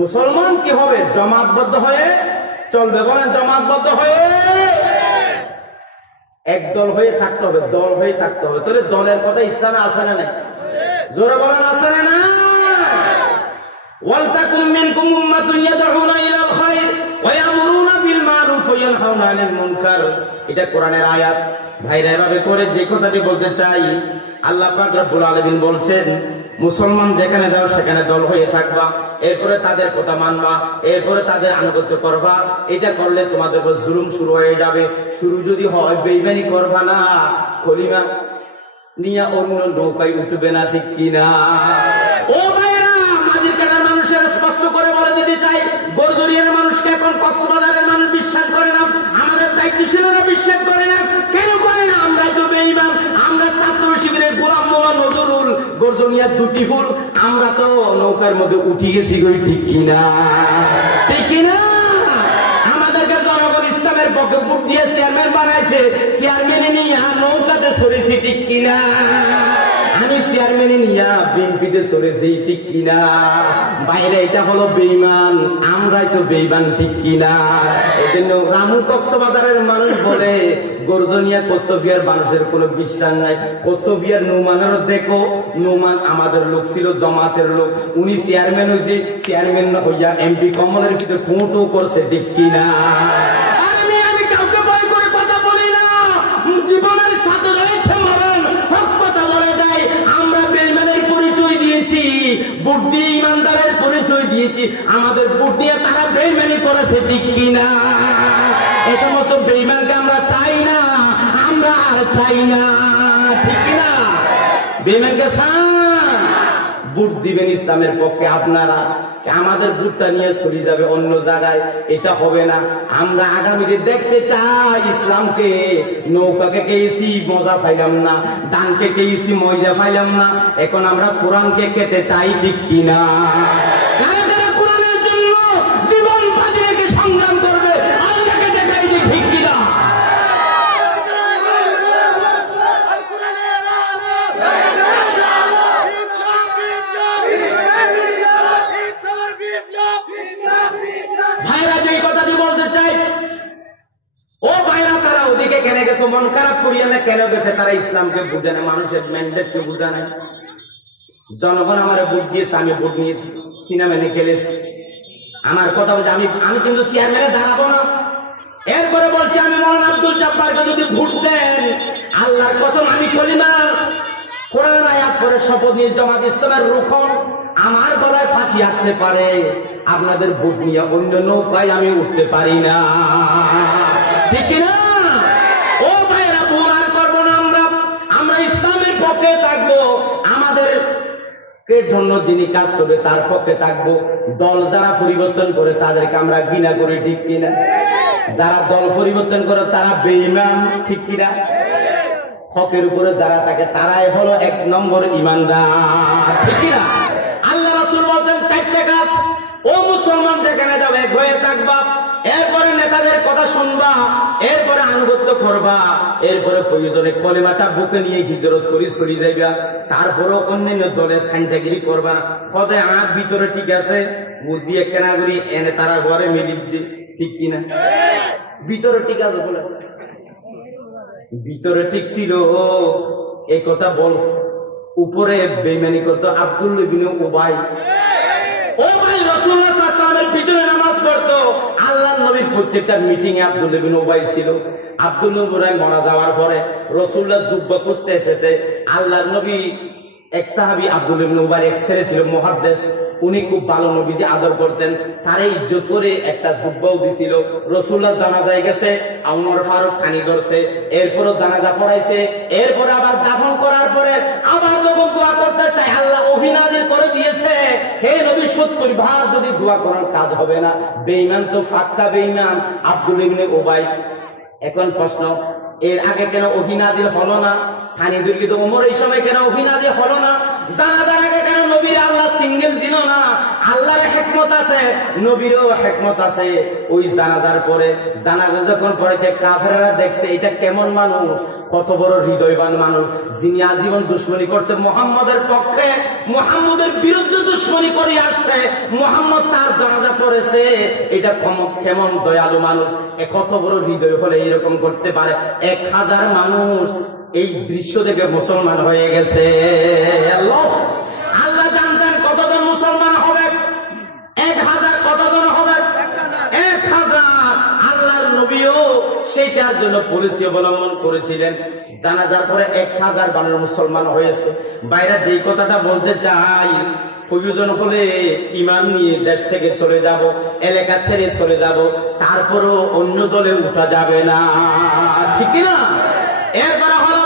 মুসলমান কি হবে? জামাতবদ্ধ হয়ে চলবে। বলেন জামাতবদ্ধ হয়ে, একদল হয়ে থাকতে হবে, দল হয়ে থাকতে হবে। তাহলে দলের কথা ইসলামে আছে না নাই? জোরে বলেন আছে না না? ওয়ালতাকুম মিনকুম উম্মাতুন ইয়াদউনা ইলাল খায়র ওয়া ইয়ামুরুনা বিল মারুফ ওয়া ইয়ানহাউনা আনিল মুনকার। এটা কোরআনের আয়াত। ভাইরা এভাবে করে যে কথাটি বলতে চাই, আল্লাহ পাক রব্বুল আলামিন বলছেন মুসলমান যেখানে যাও সেখানে দল হয়ে থাকবা, এরপরে তাদের কথা মানবা, এরপরে তাদের আনুগত্য করবা। এটা করলে তোমাদের উপর জুলুম শুরু হয়ে যাবে। শুরু যদি হয়, বেঈমানি করবা না, কলিমা নিয়ে অন্য নৌকায় উঠবে না। ঠিক কিনা? ও ভাইরা, মাঝির কাটার মানুষের স্পষ্ট করে বলে দিতে চাই, বরদরিয়ার মানুষকে এখন কক্সবাজারের মানুষ বিশ্বাস করে না, আমাদের দায়িত্বশীলরা বিশ্বাস করে না। কেন করে না? আমরা তো বেঈমান। আমরা ছাত্র শিবিরের গোলাম মোল্লা নজরুল, গর্জনিয়ার দুটি ফুল, আমরা তো নৌকার মধ্যে উঠে গেছি। ঠিক কিনা? ঠিক কিনা? আমাদেরকে জনগণ ইসলামের পক্ষে ভোট দিয়ে চেয়ারম্যান বানাইছে, চেয়ারম্যানে নিয়ে নৌকাতে সরেছি। ঠিক কিনা? আমি চেয়ারম্যানে নিয়ে বিএনপিতে সরেছি। ঠিক কিনা? বাইরে এটা হলো বেঈমান, আমরাই তো বেঈমান। ঠিক কিনা? এই জন্য রামু কক্সবাজারের মানুষ বলে গর্জনিয়া কোসোভিয়ার মানুষের কোনো বিশ্বাস নাই। কোসোভিয়ার নুমানের দেখো, নুমান আমাদের লোক ছিল, জমাতের লোক। উনি চেয়ারম্যান হয়েছে, চেয়ারম্যান হইয়া এমপি কমলের ভিতরে কুঁটো করছে। ঠিক কিনা? আমি কাউকে ভয় করে কথা বলি না, জীবনের সাথে রয়েছে মরণ, হক কথা বলে দেয়। আমরা বেঈমানের পরিচয় দিয়েছি, ভোট দিয়ে ইমানদারের পরিচয় দিয়েছি, আমাদের ভোট দিয়ে তারা বেঈমানি করেছে। ঠিক কিনা? এই সমস্ত বেঈমানকে আমরা চাই না, আমরা আর চাই না। ঠিক কিনা? বেঈমানকে চান, ভোট দিবেন ইসলামের পক্ষে আপনারা, আমাদের ভোটটা নিয়ে চলে যাবে অন্য জায়গায়। এটা হবে না। আমরা আগামীতে দেখতে চাই ইসলামকে। নৌকাকে কেছি মজা পাইলাম না, দানকে কেছি মজা পাইলাম না, এখন আমরা কোরআনকে খেতে চাই। ঠিক কিনা? কোরআনের জন্য জীবন বাজি রেখে সংগ্রাম করবে, আল্লাহকে দেখাই যে। ঠিক কিনা? কেন গেছে? তারা ইসলামকে বুঝে না, মানুষের ম্যান্ডেটকে বুঝে না। জনগণ আমার ভোট দিয়েছে, আমি ভোট নিয়ে সিনেমা নিয়ে খেলেছি। আমার কথা বলছে, আমি কিন্তু চেয়ারম্যানে দাঁড়াবো না। এরপরে বলছে, আমি মৌলানা আব্দুল জব্বারকে যদি ভোট দেন, আল্লাহর কসম আমি কলিমা কোরআন আয়াত করে শপথ নিয়ে জামাত ইসলামের রুখন আমার গলায় ফাঁসি আসতে পারে, আপনাদের ভোট নিয়ে অন্য নৌকায় আমি উঠতে পারি না। ঠিক কিনা? ও ভাইরা, ভুল আর করবো না। আমরা ইসলামের পক্ষে থাকবো, আমাদের জন্য যিনি কাজ করবে তার পক্ষে থাকবো। দল যারা পরিবর্তন করে তাদেরকে আমরা ঘৃণা করি, ঠিক কিনা? যারা দল পরিবর্তন করে তারা বেঈমান, ঠিক কিনা? হকের উপরে যারা থাকে তারাই হলো 1 নম্বর ঈমানদার, ঠিক কিনা? আল্লাহ রাসূল বলতেন 4টে কাজ। ও মুসলমান, যেখানে যাবে এক হয়ে থাকবা, এরপরে নেতাদের কথা শুনবা, এরপরে আনুগত্য করবা, এরপরে প্রয়োজনে কলেমাটা বুকে নিয়ে হিজরত করি চলে যাইবা, তারপরে অন্যান্য দলে সাইনজাগিরি করবা। কদে আর ভিতরে ঠিক আছে, বুদ্ধি একখানা করি এনে তারা ঘরে মিলিয়ে দি, ঠিক কিনা? ভিতরে ঠিক আছে বলে, ভিতরে ঠিক ছিল, এই কথা বলছে। উপরে বেঈমানি করতো আব্দুল্লাহ ইবনে উবাই। ও ভাই, রাসূলুল্লাহ সাল্লাল্লাহু আলাইহি ওয়াসাল্লামের পিছনে নামাজ পড়তো। আল্লাহর নবীর প্রত্যেকটা মিটিং এ আব্দুল্লাহ ইবনে উবাই ছিল। আব্দুল্লাহ ইবনে উবাই মারা যাওয়ার পরে রাসূলুল্লাহ জুব্বা খুঁজতে এসেছে। আল্লাহর নবী এক সাহাবী আব্দুল্লাহ ইবনে উবাইর এক ছেলে ছিল মুহাদ্দিস, উনি খুব ভালো নবীজি আদর করতেন, তারে ইজ্জত করে একটা জুব্বাও দিছিল। রাসূলুল্লাহ জানাজায় গেছে, ওমর ফারুক কানি ধরছে, এরপরও জানাজা পড়াইছে, এরপর আবার দাফন করার পরে আবার যখন দোয়া করতে চাই, আল্লাহ অভিনাজির করে দিয়েছে, হে নবী 70 বার যদি দোয়া করার কাজ হবে না। বেঈমান তো ফাক্কা বেঈমান আব্দুল্লাহ ইবনে উবাই। এখন প্রশ্ন, এর আগে কেন অভিনাজির হলো না? খানি দুর্গিত ওমর এই সময় কেন অভিনাজির হলো না? জানাজার আগে কেন নবীর আল্লাহ সিঙ্গেল দিল না? আল্লাহর হিকমত আছে, নবীরও হিকমত আছে। ওই জানাজার পরে, জানাজা যখন পড়েছে, কাফেররা দেখছে এটা কেমন মানুষ, কত বড় হৃদয়বান মানুষ, যিনি আজীবন দুশ্মনী করছে মুহাম্মদের পক্ষে, মুহাম্মদের বিরুদ্ধে দুশ্মনী করে আসছে, মুহাম্মদ তার জানাজা পড়েছে, এটা কেমন দয়ালু মানুষ, কত বড় হৃদয় হলে এরকম করতে পারে। 1000 মানুষ এই দৃশ্য দেখে মুসলমান হয়ে গেছে। আল্লাহ জানতেন কতজন মুসলমান হবে, 1000 কতজন হবে, 1000। আল্লাহর নবীও সেটার জন্য পলিসি অবলম্বন করেছিলেন। জানাজার পরে 1000 মানুষ মুসলমান হয়েছে। বাইরে যেই কথাটা বলতে চাই, প্রয়োজন হলে ঈমান নিয়ে দেশ থেকে চলে যাব, এলাকা ছেড়ে চলে যাব, তারপরও অন্য দলে উঠা যাবে না, ঠিক না? এরপরে হলো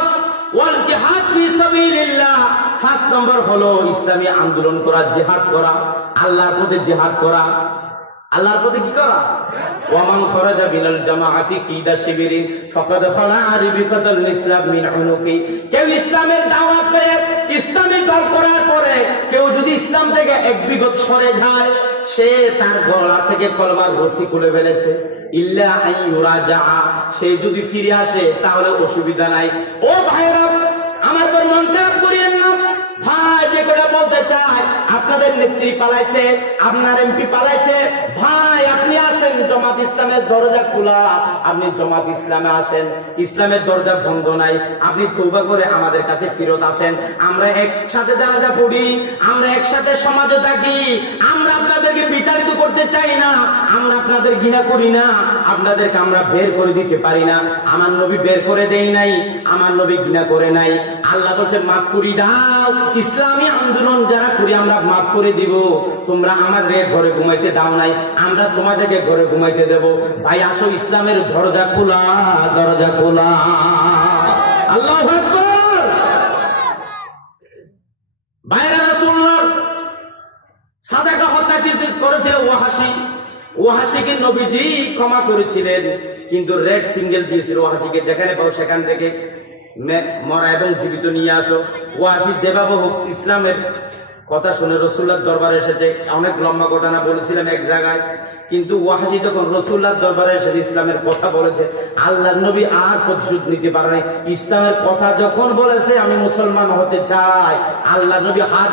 ওয়াল জিহাদ ফি সাবিলিল্লাহ। 5 নম্বর হলো ইসলামী আন্দোলন করা, জিহাদ করা, আল্লাহর পথে জিহাদ করা। আল্লাহর পথে কি করা? ওয়ামান খরাজা বিনাল জামাআতি কিদা শিবিরিন ফাকাদ খালা আরিবিকাতুল ইসলাম মিন উনুকি। কেউ ইসলামের দাওয়াত করে, ইসলামী দল করার পরে কেউ যদি ইসলাম থেকে 1 বিগত সরে যায়, সে তার গলা থেকে কলমার রশি খুলে ফেলেছে। ইল্লা আইয়ুরাজা, সে যদি ফিরে আসে তাহলে অসুবিধা নাই। ও ভাইরা, আমার তো মন খারাপ করিয়েন না ভাই, যে কথা বলতে চাই, আপনাদের নেত্রী পালাইছে, আপনার এমপি পালাইছে, ভাই আপনি আসেন, জামাত ইসলামের দরজা খোলা, আপনি জামাত ইসলামে আসেন, ইসলামের দরজা বন্ধ নাই, আপনি তওবা করে আমাদের কাছে ফেরত আসেন, আমরা একসাথে জানাজা পড়ি, আমরা একসাথে সমাজে থাকি, আমরা আপনাদেরকে বিতাড়িত করতে চাই না, আমরা আপনাদের ঘৃণা করি না, আপনাদেরকে আমরা বের করে দিতে পারি না। আমার নবী বের করে দেই নাই, আমার নবী ঘৃণা করে নাই। আল্লাহ বলছে মাফ করে দাও, ইসলামী আন্দোলন যারা করি আমরা মাফ করে দিব। তোমরা আমাদের ঘরে ঘুমাইতে দাও নাই, আমরা তোমাদেরকে ঘরে ঘুমাইতে দেব। ভাই আসো, ইসলামের দরজা খোলা, দরজা খোলা। আল্লাহু আকবার। বাইরে রাসূলুল্লাহ সাদাকা হত্যা করেছিল ওয়াহাশী। ওয়াহাশীকে নবীজি ক্ষমা করেছিলেন, কিন্তু রেড সিঙ্গেল দিয়েছিল ওয়াহাশীকে, যেখানে পাও সেখান থেকে মরা এবং জীবিত নিয়ে আসো। ওয়াহাশী যেভাবে হোক ইসলামের কথা শুনে রাসূলুল্লাহর দরবারে এসেছে। অনেক লম্বা ঘটনা বলেছিলাম এক জায়গায়, কিন্তু ওয়াহাশী যখন রাসূলুল্লাহর দরবারে এসে ইসলামের কথা বলেছে, আল্লাহর নবী আর প্রতিশোধ নিতে পারে নাই। ইসলামের কথা যখন বলেছে আমি মুসলমান হতে চাই, আল্লাহর নবী হাত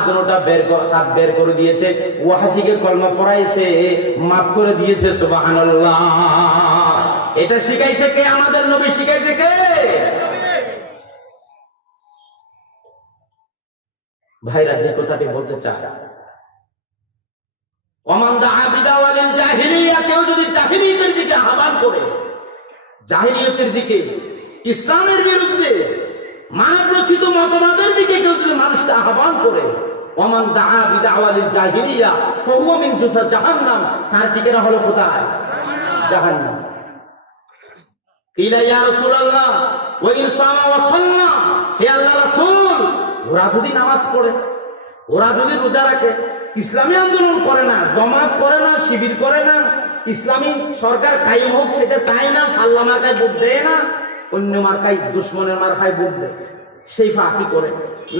বের করে দিয়েছে, ওয়াহাশীকে কলমা পড়াইছে, মাফ করে দিয়েছে। সুবহানাল্লাহ। এটা শিখাইছে কে? আমাদের নবী শিখাইছে কে? ভাইরা যে কথাটি বলতে চায়, ওমান দাআ বিদাওয়ালিল জাহিলিয়া, কেউ যদি জাহিলিয়তের দিকে আহ্বান করে, জাহিলিয়তের দিকে, ইসলামের বিরুদ্ধে মানব রচিত মতবাদের দিকে কেউ যদি মানুষকে আহ্বান করে, ওমান দাআ বিদাওয়ালিল জাহিলিয়া ফাহুয়া মিন জুসা জাহান্নাম, তার ঠিকানা হলো কোথায়? জাহান্নাম। কিলা ইয়া রাসূলুল্লাহ ওয়া ইন সামা ওয়া সাল্লা, হে আল্লাহর রাসূল, ওরা যদি নামাজ পড়ে, ওরা যদি রোজা রাখে, ইসলামী আন্দোলন করে না, জমাত করে না, শিবির করে না, ইসলামী সরকার কায়েম হোক সেটা চায় না, সাল্লা মার্কায় ভোট দেয় না, অন্য মার্কায় দুশ্মনের মার্কায় ভোট দেয়, সেই ফাঁকি করে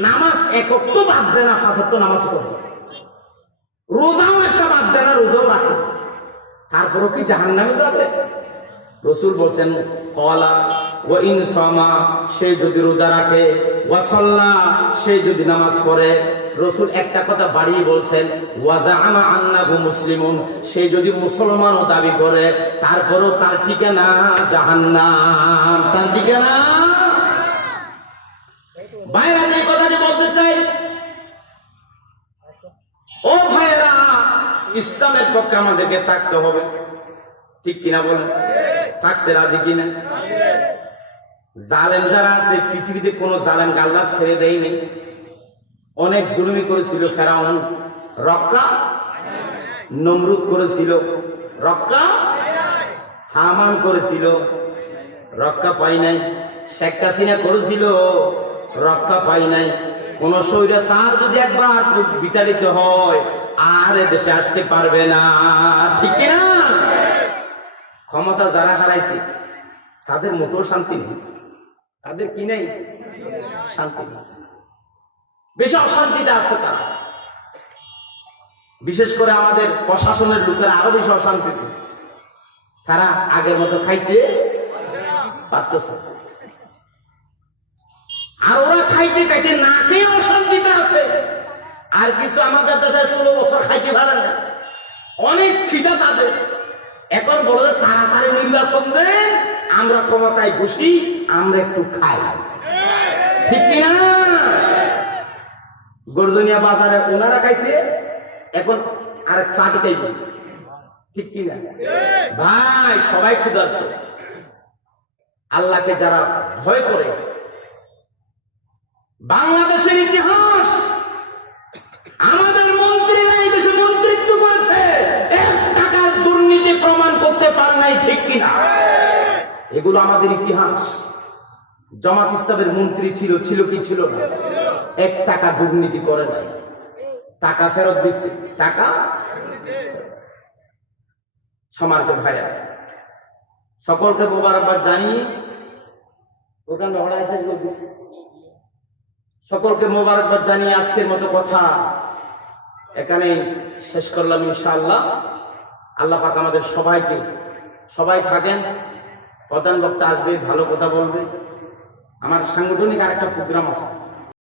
নামাজ একক তো বাদ দেয় না, ৫ ওয়াক্ত নামাজ পড়ে, রোজাও একটা বাদ দেয় না, রোজাও রাখে, তারপরও কি জাহান্নামে যাবে? রাসূল বলছেন ক্বালা ওয়া ইন সামা, সে যদি রোজা রাখে, ওয়া সাল্লা, সে যদি নামাজ পড়ে, রাসূল একটা কথা বাড়িয়ে বলছেন ওয়া জাআমা আন্নাহু মুসলিমুন, সে যদি মুসলমানও দাবি করে, তারপরও তার ঠিকানা জাহান্নাম, তার ঠিকানা। ভাইরা যে কথাটি বলতে চাই, ও ভাইরা, ইসলামের পক্ষে আমাদেরকে থাকতে হবে, ঠিক কিনা বলেন? থাকতে রাজি কিনা? জালেম যারা আছে পৃথিবীতে, কোন জালেম গাল্লা ছেড়ে দেয়নি। অনেক জুলুমি করেছিল ফেরাউন, রক্ষা। নমরুদ করেছিল, রক্ষা। হামান করেছিল, রক্ষা পাই নাই। শেখ হাসিনা করেছিল, রক্ষা পাই নাই। কোন স্বৈরাচার যদি একবার বিতাড়িত হয়, আর দেশে আসতে পারবে না, ঠিক কিনা? ক্ষমতা যারা হারাইছে তাদের মোটেও শান্তি নেই, তাদের কি নেই? শান্তি নেই, বেশি অশান্তিটা আছে তারা। বিশেষ করে আমাদের প্রশাসনের লোকেরা আরো বেশি অশান্তিতে, তারা আগের মতো খাইতে পারতেছে, আর ওরা খাইতে খাইতে না খেয়ে অশান্তিতে আছে। আর কিছু আমাদের দেশে 16 বছর খাইতে পারে না, অনেক খিদা তাদের। এখন বলে তাড়াতাড়ি নির্বাচন দেন, আমরা ক্ষমতায় বসি, আমরা একটু খাই, ঠিক কিনা? গর্জনিয়া বাজারে ওনারা খাইছে, এখন আর চাটি খাইব, ঠিক কিনা? ভাই, সবাই ক্ষুধার্ত। আল্লাহকে যারা ভয় করে, বাংলাদেশের ইতিহাস, আমাদের মন্ত্রীরা এই দেশে মন্ত্রিত্ব করেছে, 1 টাকার দুর্নীতি প্রমাণ করতে পারে নাই, ঠিক কিনা? এগুলো আমাদের ইতিহাস। জামাত ইসলামের মন্ত্রী ছিল কি ছিল না? 1 টাকা দুর্নীতি করে নাই, টাকা ফেরত দিচ্ছে, টাকা। সম্মানিত ভাইয়া, সকলকে মোবারকবাদ জানিয়ে সকলকে মোবারকবাদ জানিয়ে আজকের মতো কথা এখানে শেষ করলাম ইনশাআল্লাহ। আল্লাহ পাক আমাদের সবাইকে, সবাই থাকেন, প্রধান বক্তা আসবে, ভালো কথা বলবে। আমার সাংগঠনিক আরেকটা প্রোগ্রাম আছে,